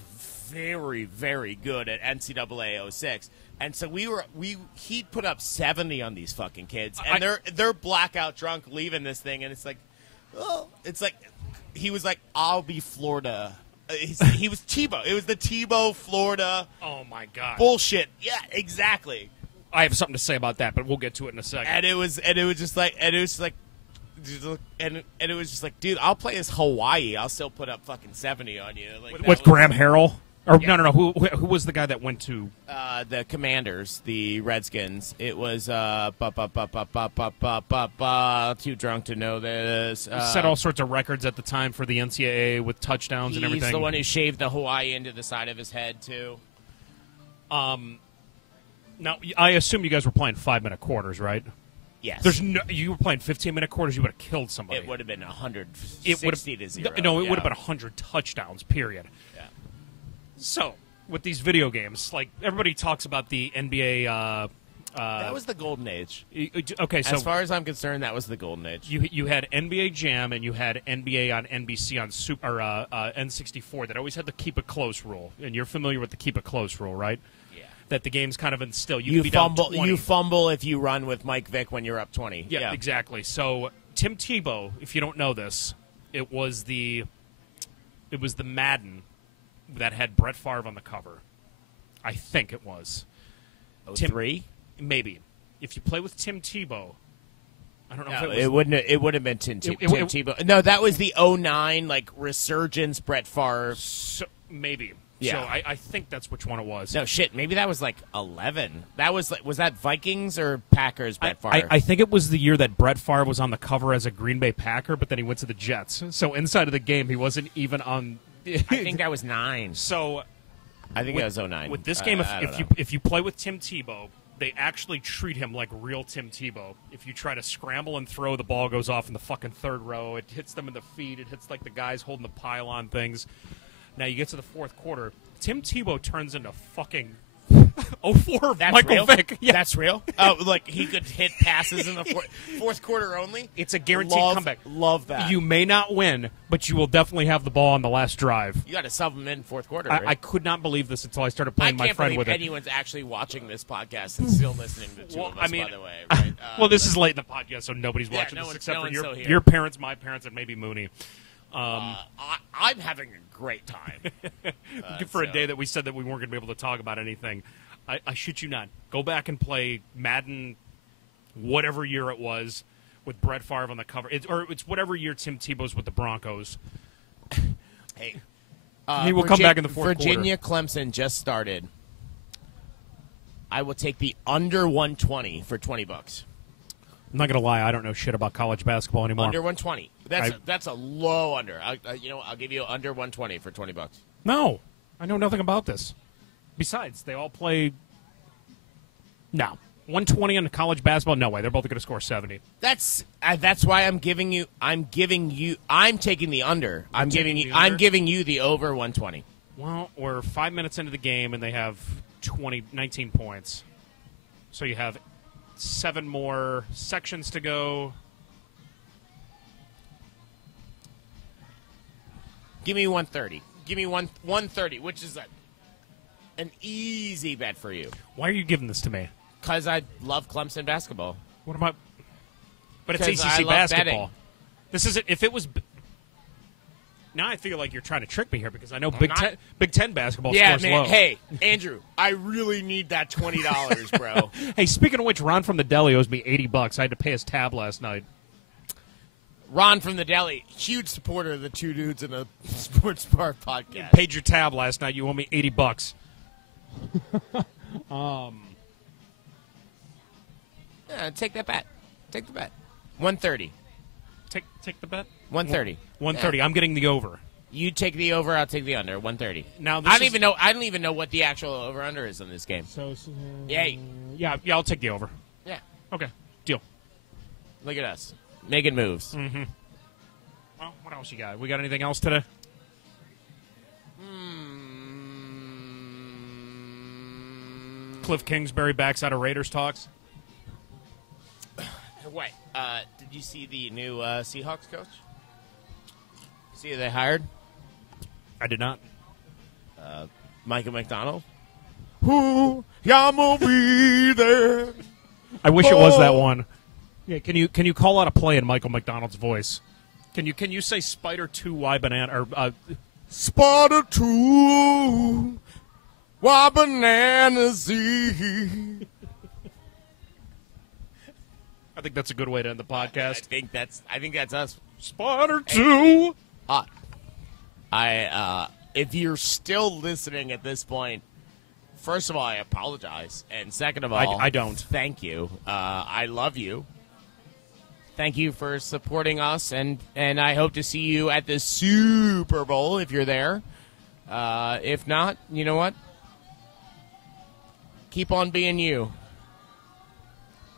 very, very good at NCAA 06. And so he'd put up 70 on these fucking kids. And they're blackout drunk leaving this thing. And it's he was I'll be Florida. He was Tebow. It was the Tebow, Florida. Oh, my God. Bullshit. Yeah, exactly. I have something to say about that, but we'll get to it in a second. And it was just dude, I'll play as Hawaii. I'll still put up fucking 70 on you. With Graham Harrell? Or no. Who was the guy that went to the Commanders, the Redskins? It was too drunk to know this. Set all sorts of records at the time for the NCAA with touchdowns and everything. He's the one who shaved the Hawaii into the side of his head too. Now I assume you guys were playing 5-minute quarters, right? Yes. You were playing 15-minute quarters. You would have killed somebody. It would have been 160 to 0. No, it would have been 100 touchdowns. Period. Yeah. So, with these video games, everybody talks about the NBA. That was the golden age. Okay, so as far as I'm concerned, that was the golden age. You had NBA Jam and you had NBA on NBC on N64 that always had the keep it close rule, and you're familiar with the keep it close rule, right? Yeah. That the games kind of instill. You fumble if you run with Mike Vick when you're up 20. Yeah, exactly. So Tim Tebow, if you don't know this, it was the Madden that had Brett Favre on the cover. I think it was. 03? Maybe. If you play with Tim Tebow, I don't know if it was. It wouldn't have been Tim Tebow. No, that was the 09 resurgence Brett Favre. So, maybe. Yeah. So I think that's which one it was. No shit. Maybe that was 11. That was that Vikings or Packers Brett Favre? I think it was the year that Brett Favre was on the cover as a Green Bay Packer, but then he went to the Jets. So inside of the game, he wasn't even on. I think that was 9. So I think that was 09. With this game, if you play with Tim Tebow, they actually treat him like real Tim Tebow. If you try to scramble and throw, the ball goes off in the fucking third row. It hits them in the feet. It hits the guys holding the pylon things. Now you get to the fourth quarter. Tim Tebow turns into fucking 04 Michael Vick. Yeah. That's real? Oh, he could hit passes in the fourth quarter only? It's a guaranteed comeback. Love that. You may not win, but you will definitely have the ball on the last drive. You got to sub them in fourth quarter, right? I could not believe this until I started playing my friend with it. I can't believe anyone's actually watching this podcast and still listening to two of us, by the way. Right? Well, this is late in the podcast, so nobody's watching this except for your parents, my parents, and maybe Mooney. I'm having a great time. For a day that we said that we weren't going to be able to talk about anything. I shit you not. Go back and play Madden, whatever year it was, with Brett Favre on the cover. It's whatever year Tim Tebow's with the Broncos. Hey, he will come back in the fourth Virginia quarter. Clemson just started. I will take the under 120 for $20. I'm not going to lie. I don't know shit about college basketball anymore. Under 120. That's a low under. I'll give you under 120 for $20. No. I know nothing about this. Besides, they all play. No. 120 in college basketball? No way. They're both going to score 70. That's why I'm taking the under. I'm giving you the over 120. Well, we're 5 minutes into the game, and they have 19 points. So you have 7 more sections to go. Give me 130. Give me 130, which is an easy bet for you. Why are you giving this to me? Because I love Clemson basketball. What am I? But it's 'Cause I ACC love basketball. betting. This isn't. If it was. Now I feel like you're trying to trick me here because I know I'm Big not. Ten basketball Yeah, scores man. low. Hey, Andrew, I really need that $20, bro. Hey, speaking of which, Ron from the deli owes me $80. I had to pay his tab last night. Ron from the deli, huge supporter of the Two Dudes in a Sports Bar podcast. Paid your tab last night. You owe me $80. Yeah, take that bet. Take the bet. 130. Take the bet. 130. 130. Yeah. I'm getting the over. You take the over. I'll take the under. 130. Now I don't even know what the actual over under is on this game. Yay. Yeah. I'll take the over. Yeah. Okay. Deal. Look at us making moves. Mm-hmm. Well, what else you got? We got anything else today? Cliff Kingsbury backs out of Raiders talks. Wait, did you see the new Seahawks coach? See who they hired? I did not. Michael McDonald. Who I'ma be there? I wish it was that one. Yeah, can you call out a play in Michael McDonald's voice? Can you say Spider 2 Y banana or Spider 2 Y banana Z? I think that's a good way to end the podcast. I think that's us. Spider 2. If you're still listening at this point, first of all, I apologize, and second of all, I don't. Thank you. I love you. Thank you for supporting us, and I hope to see you at the Super Bowl if you're there. If not, you know what? Keep on being you.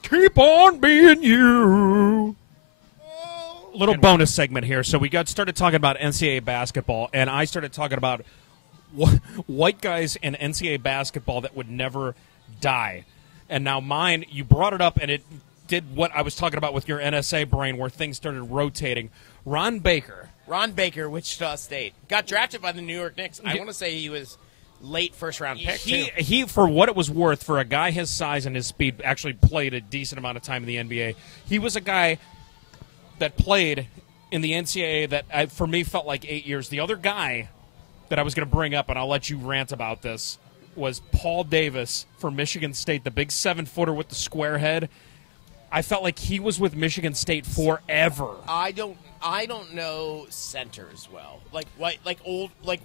Keep on being you. Little bonus segment here. So we started talking about NCAA basketball, and I started talking about white guys in NCAA basketball that would never die. And now mine, you brought it up, and it did what I was talking about with your NSA brain, where things started rotating. Ron Baker, Wichita State, got drafted by the New York Knicks. I want to say he was late first-round pick, He, for what it was worth, for a guy his size and his speed, actually played a decent amount of time in the NBA. He was a guy that played in the NCAA that, for me, felt like 8 years. The other guy that I was going to bring up, and I'll let you rant about this, was Paul Davis for Michigan State, the big 7-footer with the square head. I felt like he was with Michigan State forever. I don't know centers well. Like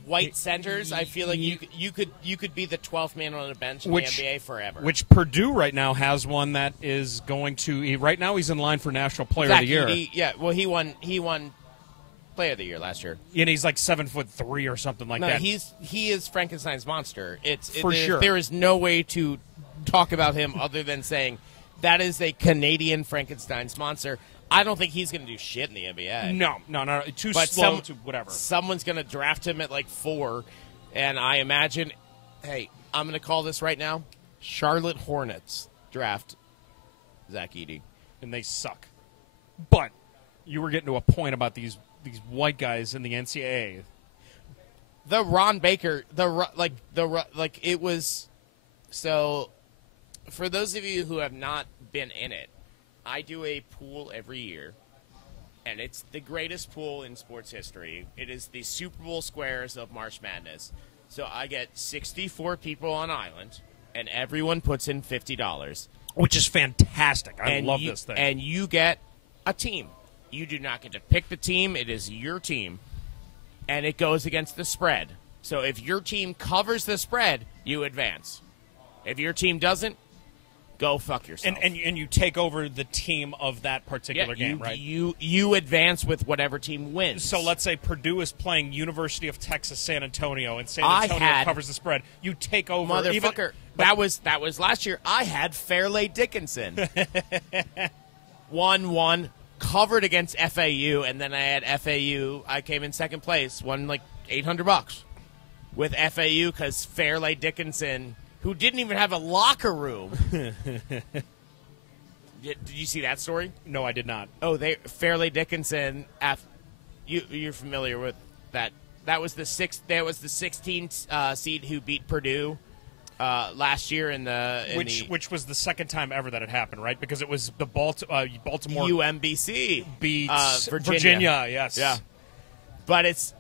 white centers. I feel like you could be the 12th man on a bench in the NBA forever. Which Purdue right now has one that is going to. Right now he's in line for National Player of the Year. He won Player of the Year last year. And he's like 7'3" or something like that. He is Frankenstein's monster. Sure. There is no way to talk about him other than saying that is a Canadian Frankenstein's monster. I don't think he's going to do shit in the NBA. No. Too slow to whatever. Someone's going to draft him at like 4, and I imagine, hey, I'm going to call this right now, Charlotte Hornets draft Zach Edey. And they suck. But you were getting to a point about these white guys in the NCAA. The Ron Baker, it was, so for those of you who have not been in it, I do a pool every year, and it's the greatest pool in sports history. It is the Super Bowl squares of March Madness. So I get 64 people on island, and everyone puts in $50. Which is fantastic. I love this thing. And you get a team. You do not get to pick the team. It is your team, and it goes against the spread. So if your team covers the spread, you advance. If your team doesn't, go fuck yourself. And you take over the team of that particular game, right? You advance with whatever team wins. So let's say Purdue is playing University of Texas San Antonio, and San Antonio covers the spread. You take over, motherfucker. That was last year. I had Fairleigh Dickinson 1-1 covered against FAU, and then I had FAU. I came in second place, won like $800 with FAU because Fairleigh Dickinson, who didn't even have a locker room. Did you see that story? No, I did not. Oh, Fairleigh Dickinson. You're familiar with that? That was the 16th seed who beat Purdue last year which was the second time ever that it happened, right? Because it was the Baltimore UMBC beats Virginia. Yes, yeah. But it's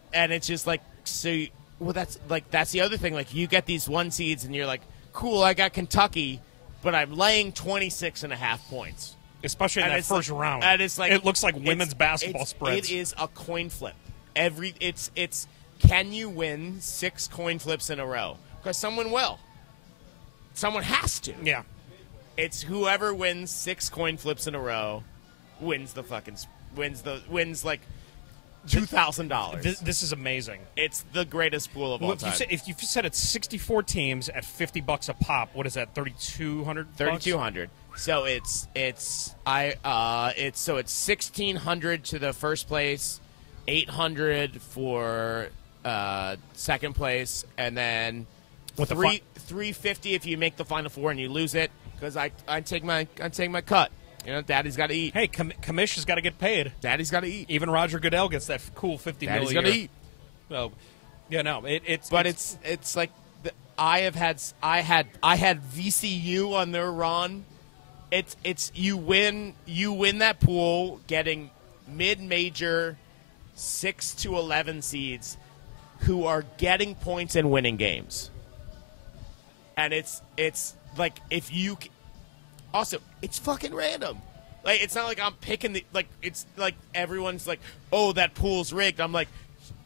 just like so. Well, that's the other thing. Like you get these 1 seeds, and you're like, cool, I got Kentucky, but I'm laying 26.5 points. Especially in that first round. And it's like it looks like women's basketball spreads. It is a coin flip. It's can you win 6 coin flips in a row? Because someone will. Someone has to. Yeah. It's whoever wins 6 coin flips in a row wins like $2,000. This is amazing. It's the greatest pool of all time. If you said it's 64 teams at $50 a pop, what is that? 3,200. 3,200. So it's 1,600 to the first place, 800 for second place, and then $350 if you make the Final Four and you lose it. Because I take my cut. You know, Daddy's got to eat. Hey, Kamish has got to get paid. Daddy's got to eat. Even Roger Goodell gets that cool $50 million. Daddy's got to eat. So, yeah, no, it's like I had VCU on their run. It's you win that pool getting mid-major 6 to 11 seeds who are getting points and winning games. And it's like if you also it's fucking random. Like it's not like I'm picking it's like everyone's like, "Oh, that pool's rigged." I'm like,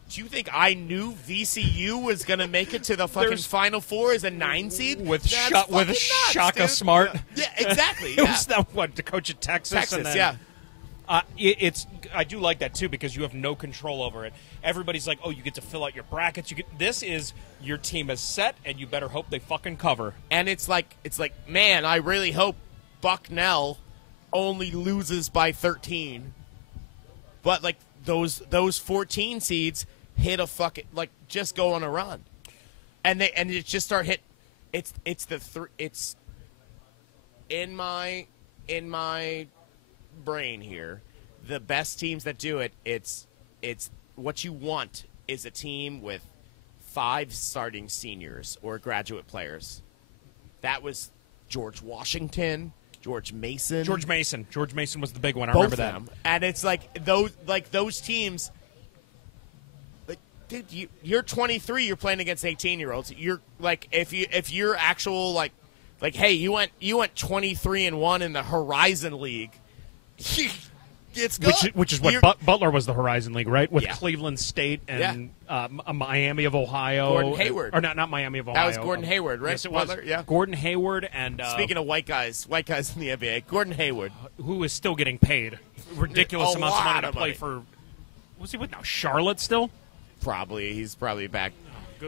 do you think I knew VCU was going to make it to the fucking Final Four as a 9 seed? With Shaka Smart? Yeah, exactly. It was that one to coach at Texas. And then, yeah. I do like that, too, because you have no control over it. Everybody's like, oh, you get to fill out your brackets. This is your team is set, and you better hope they fucking cover. And it's like, man, I really hope Bucknell only loses by 13. But, like, those 14 seeds hit a fucking just go on a run, and it just start hit. It's in my brain here. The best teams that do it. It's what you want is a team with 5 starting seniors or graduate players. That was George Washington. George Mason was the big one. I Both remember that. them. And it's those teams. Like, dude, you're 23. You're playing against 18-year-olds. You're like, if you're actual like, hey, you went 23-1 in the Horizon League. It's good. Which is what Butler was the Horizon League, right? With Cleveland State and Miami of Ohio. Gordon Hayward. Or not Miami of Ohio. That was Gordon Hayward, right? Yes, it Butler? was. Yeah. Gordon Hayward and... Speaking of white guys in the NBA, Gordon Hayward. Who is still getting paid ridiculous amounts of money to play for... Was he with now? Charlotte still? Probably. He's probably back.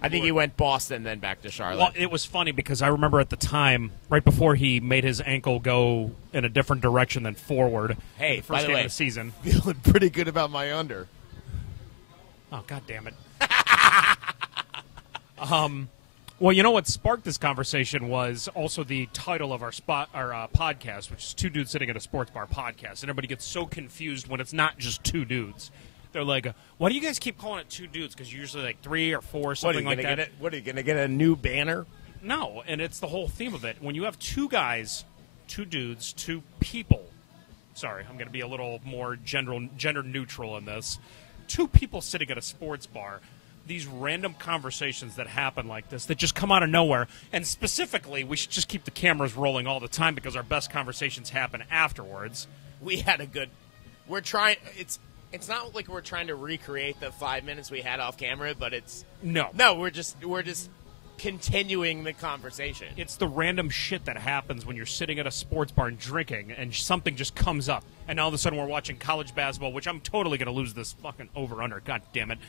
I think he went Boston, then back to Charlotte. Well, it was funny because I remember at the time, right before he made his ankle go in a different direction than forward. Hey, the first by the game way, of the season. Feeling pretty good about my under. Oh, God damn it. Well, you know what sparked this conversation was also the title of our podcast, which is Two Dudes Sitting at a Sports Bar podcast. And everybody gets so confused when it's not just two dudes. They're like, why do you guys keep calling it two dudes? Because usually like 3 or 4, something like that. What are you going to get a new banner? No, and it's the whole theme of it. When you have 2 guys, 2 dudes, 2 people. Sorry, I'm going to be a little more gender neutral in this. 2 people sitting at a sports bar. These random conversations that happen like this that just come out of nowhere. And specifically, we should just keep the cameras rolling all the time because our best conversations happen afterwards. We had a good... We're trying... It's not like we're trying to recreate the 5 minutes we had off camera, but it's... No, we're just continuing the conversation. It's the random shit that happens when you're sitting at a sports bar and drinking, and something just comes up, and all of a sudden we're watching college basketball, which I'm totally going to lose this fucking over-under. God damn it.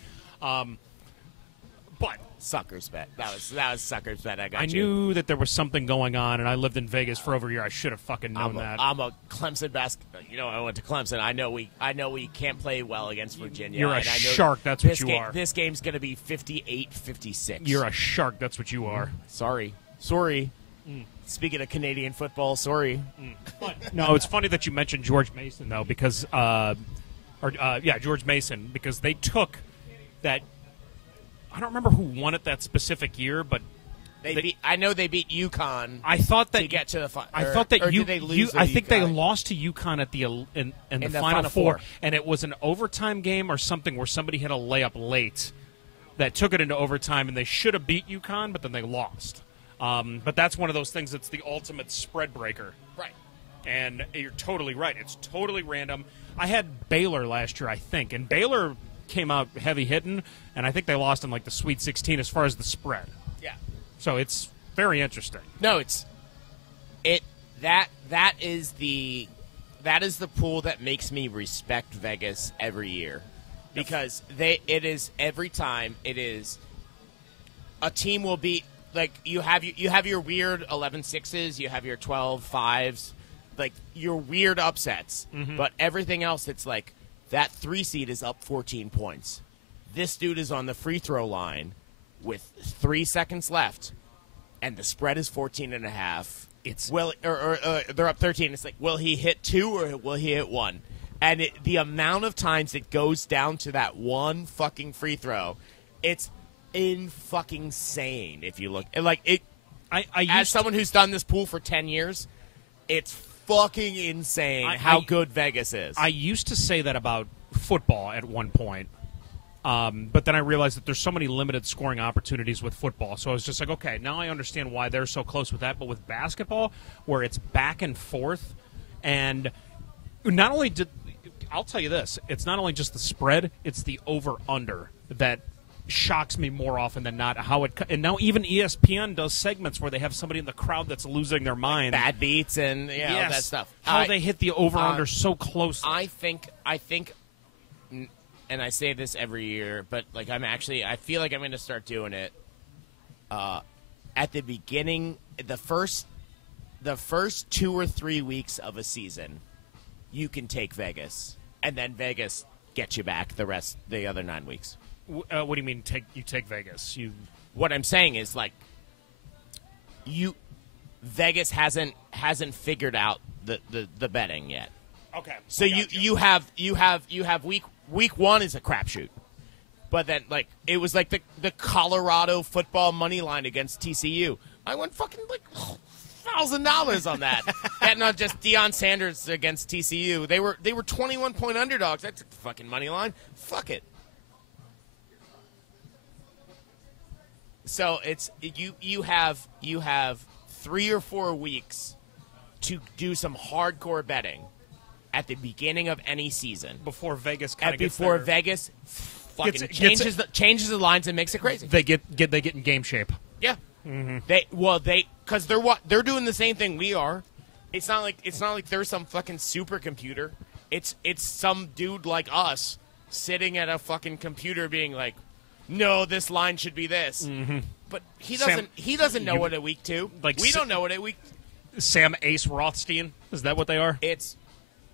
But Sucker's bet. That was Sucker's bet. I knew that there was something going on, and I lived in Vegas for over a year. I should have fucking known that. I'm a Clemson basketball. I went to Clemson. I know we can't play well against Virginia. You're a shark. That's what you are. This game's going to be 58-56. You're a shark. That's what you are. Sorry. Speaking of Canadian football, sorry. No, it's funny that you mentioned George Mason though, because George Mason, because they took that. I don't remember who won it that specific year, but I know they beat UConn. I thought that to get to the final. I thought that I think UConn? They lost to UConn at in the Final Four, and it was an overtime game or something where somebody hit a layup late that took it into overtime, and they should have beat UConn, but then they lost. But that's one of those things that's the ultimate spread breaker. Right. And you're totally right. It's totally random. I had Baylor last year, I think, and Baylor came out heavy hitting, and I think they lost in like the Sweet 16 as far as the spread. Yeah. So it's very interesting. No, that is the pool that makes me respect Vegas every year, because it is every time it is a team will be like you have your weird 11-6s, you have your 12-5s, like your weird upsets, but everything else it's like that 3 seed is up 14 points. This dude is on the free throw line with 3 seconds left, and the spread is 14.5. They're up 13. It's like, will he hit 2 or will he hit 1? And the amount of times it goes down to that one fucking free throw, it's fucking insane. If you look like it, as someone who's done this pool for 10 years, it's fucking insane how good Vegas is. I used to say that about football at one point, but then I realized that there's so many limited scoring opportunities with football. So I was just like, okay, now I understand why they're so close with that. But with basketball, where it's back and forth, and not only I'll tell you this, it's not only just the spread, it's the over-under that shocks me more often than not. And now even ESPN does segments where they have somebody in the crowd that's losing their mind, like bad beats and all that stuff. How they hit the over/under so closely. I think, and I say this every year, but like I feel like I'm going to start doing it. At the beginning, the first 2 or 3 weeks of a season, you can take Vegas, and then Vegas gets you back the other 9 weeks. What do you mean? You take Vegas? What I'm saying is like Vegas hasn't figured out the betting yet. Okay. So you have week 1 is a crapshoot, but then like it was like the Colorado football money line against TCU. I went fucking like $1,000 on that. And not just Deion Sanders against TCU. They were 21-point underdogs. That's a fucking money line. Fuck it. So it's you have 3 or 4 weeks to do some hardcore betting at the beginning of any season before Vegas Vegas fucking changes the lines and makes it crazy. They get in game shape. Yeah. Mm-hmm. Because they're doing the same thing we are. It's not like there's some fucking supercomputer. It's some dude like us sitting at a fucking computer being like, no, this line should be this. Mm-hmm. But he doesn't know it at week 2. Like we don't know it at week. Sam Ace Rothstein, is that what they are?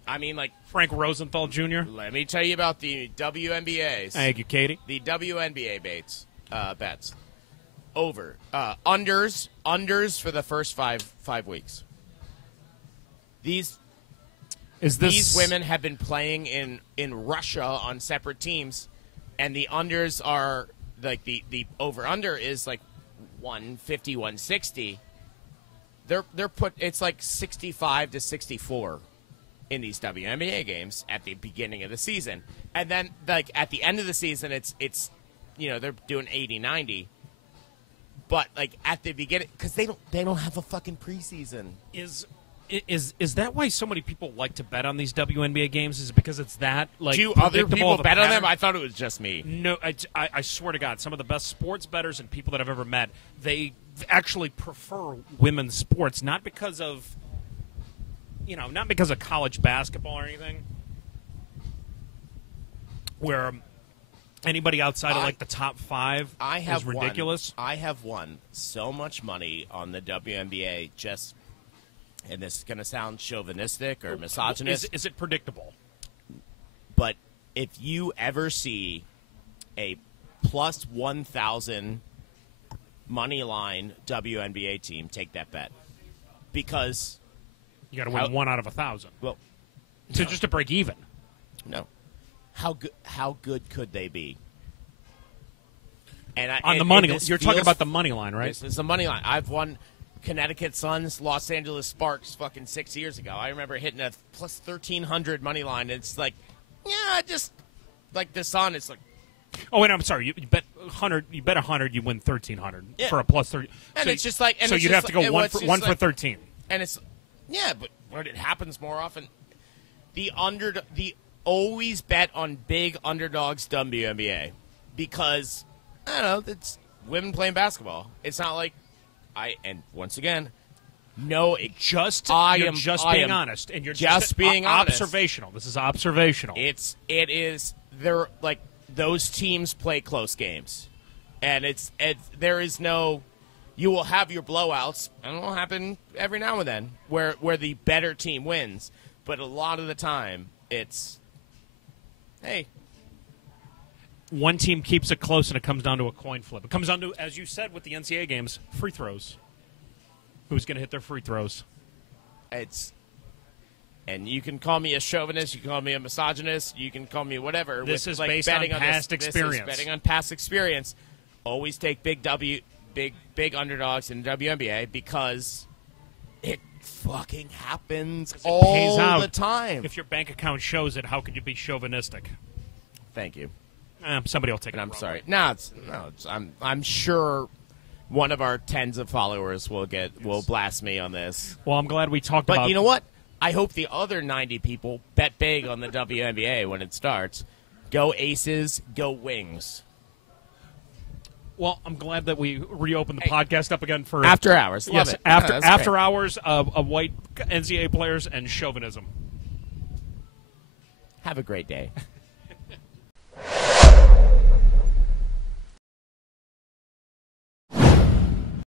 Like Frank Rosenthal Jr. Let me tell you about the WNBAs. Thank you, Katie. The WNBA bets. Over unders for the first five weeks. These women have been playing in Russia on separate teams, and the unders are like the over under is like 150, 160. It's like 65 to 64 in these WNBA games at the beginning of the season, and then like at the end of the season it's they're doing 80, 90. But like at the beginning, because they don't have a fucking preseason. Is that why so many people like to bet on these WNBA games? Is it because it's that like Do other predictable people of a bet on them? pattern? I thought it was just me. No, I swear to God, some of the best sports bettors and people that I've ever met, they actually prefer women's sports, not because of, not because of college basketball or anything, where anybody outside of like the top five is ridiculous. I have won so much money on the WNBA just, and this is going to sound chauvinistic or misogynist. Is it predictable? But if you ever see a plus 1,000 money line WNBA team, take that bet. Because You got to win 1 out of 1,000. Well, just to break even. no. How good could they be? The money line. You're talking about the money line, right? This is the money line. I've won Connecticut Suns, Los Angeles Sparks fucking 6 years ago. I remember hitting a plus 1,300 money line. It's like, yeah, just like the Sun. It's like, oh wait, I'm sorry. You bet 100. You bet 100. You win 1,300 Yeah. for a plus 30. and so it's just like, and so it's you'd just have to go like, one it's for just 1 for like- 13. And it's, yeah, but it happens more often. The always bet on big underdogs WNBA because I don't know, it's women playing basketball. It's not like and once again, no, You're am just I being am honest, and you're just being honest. observational. This is observational. it is they're like those teams play close games, and there is no. You will have your blowouts, and it will happen every now and then, where the better team wins. But a lot of the time, it's, hey, One team keeps it close, and it comes down to a coin flip. It comes down to, as you said with the NCAA games, free throws. Who's going to hit their free throws? and you can call me a chauvinist, you can call me a misogynist, you can call me whatever. This with, is like, based on betting past this experience. is betting on past experience. Always take big underdogs in the WNBA because it fucking happens all pays out. the time. If your bank account shows it, how could you be chauvinistic? Thank you. Somebody will take And it. I'm wrong. sorry. I'm sure one of our tens of followers will blast me on this. Well, I'm glad we talked But about. you know what? I hope the other 90 people bet big on the WNBA when it starts. Go Aces, go Wings. Well, I'm glad that we reopened the podcast up again for After hours. Love Yes, it. after Yeah, that's great. hours of white NCAA players and chauvinism. Have a great day.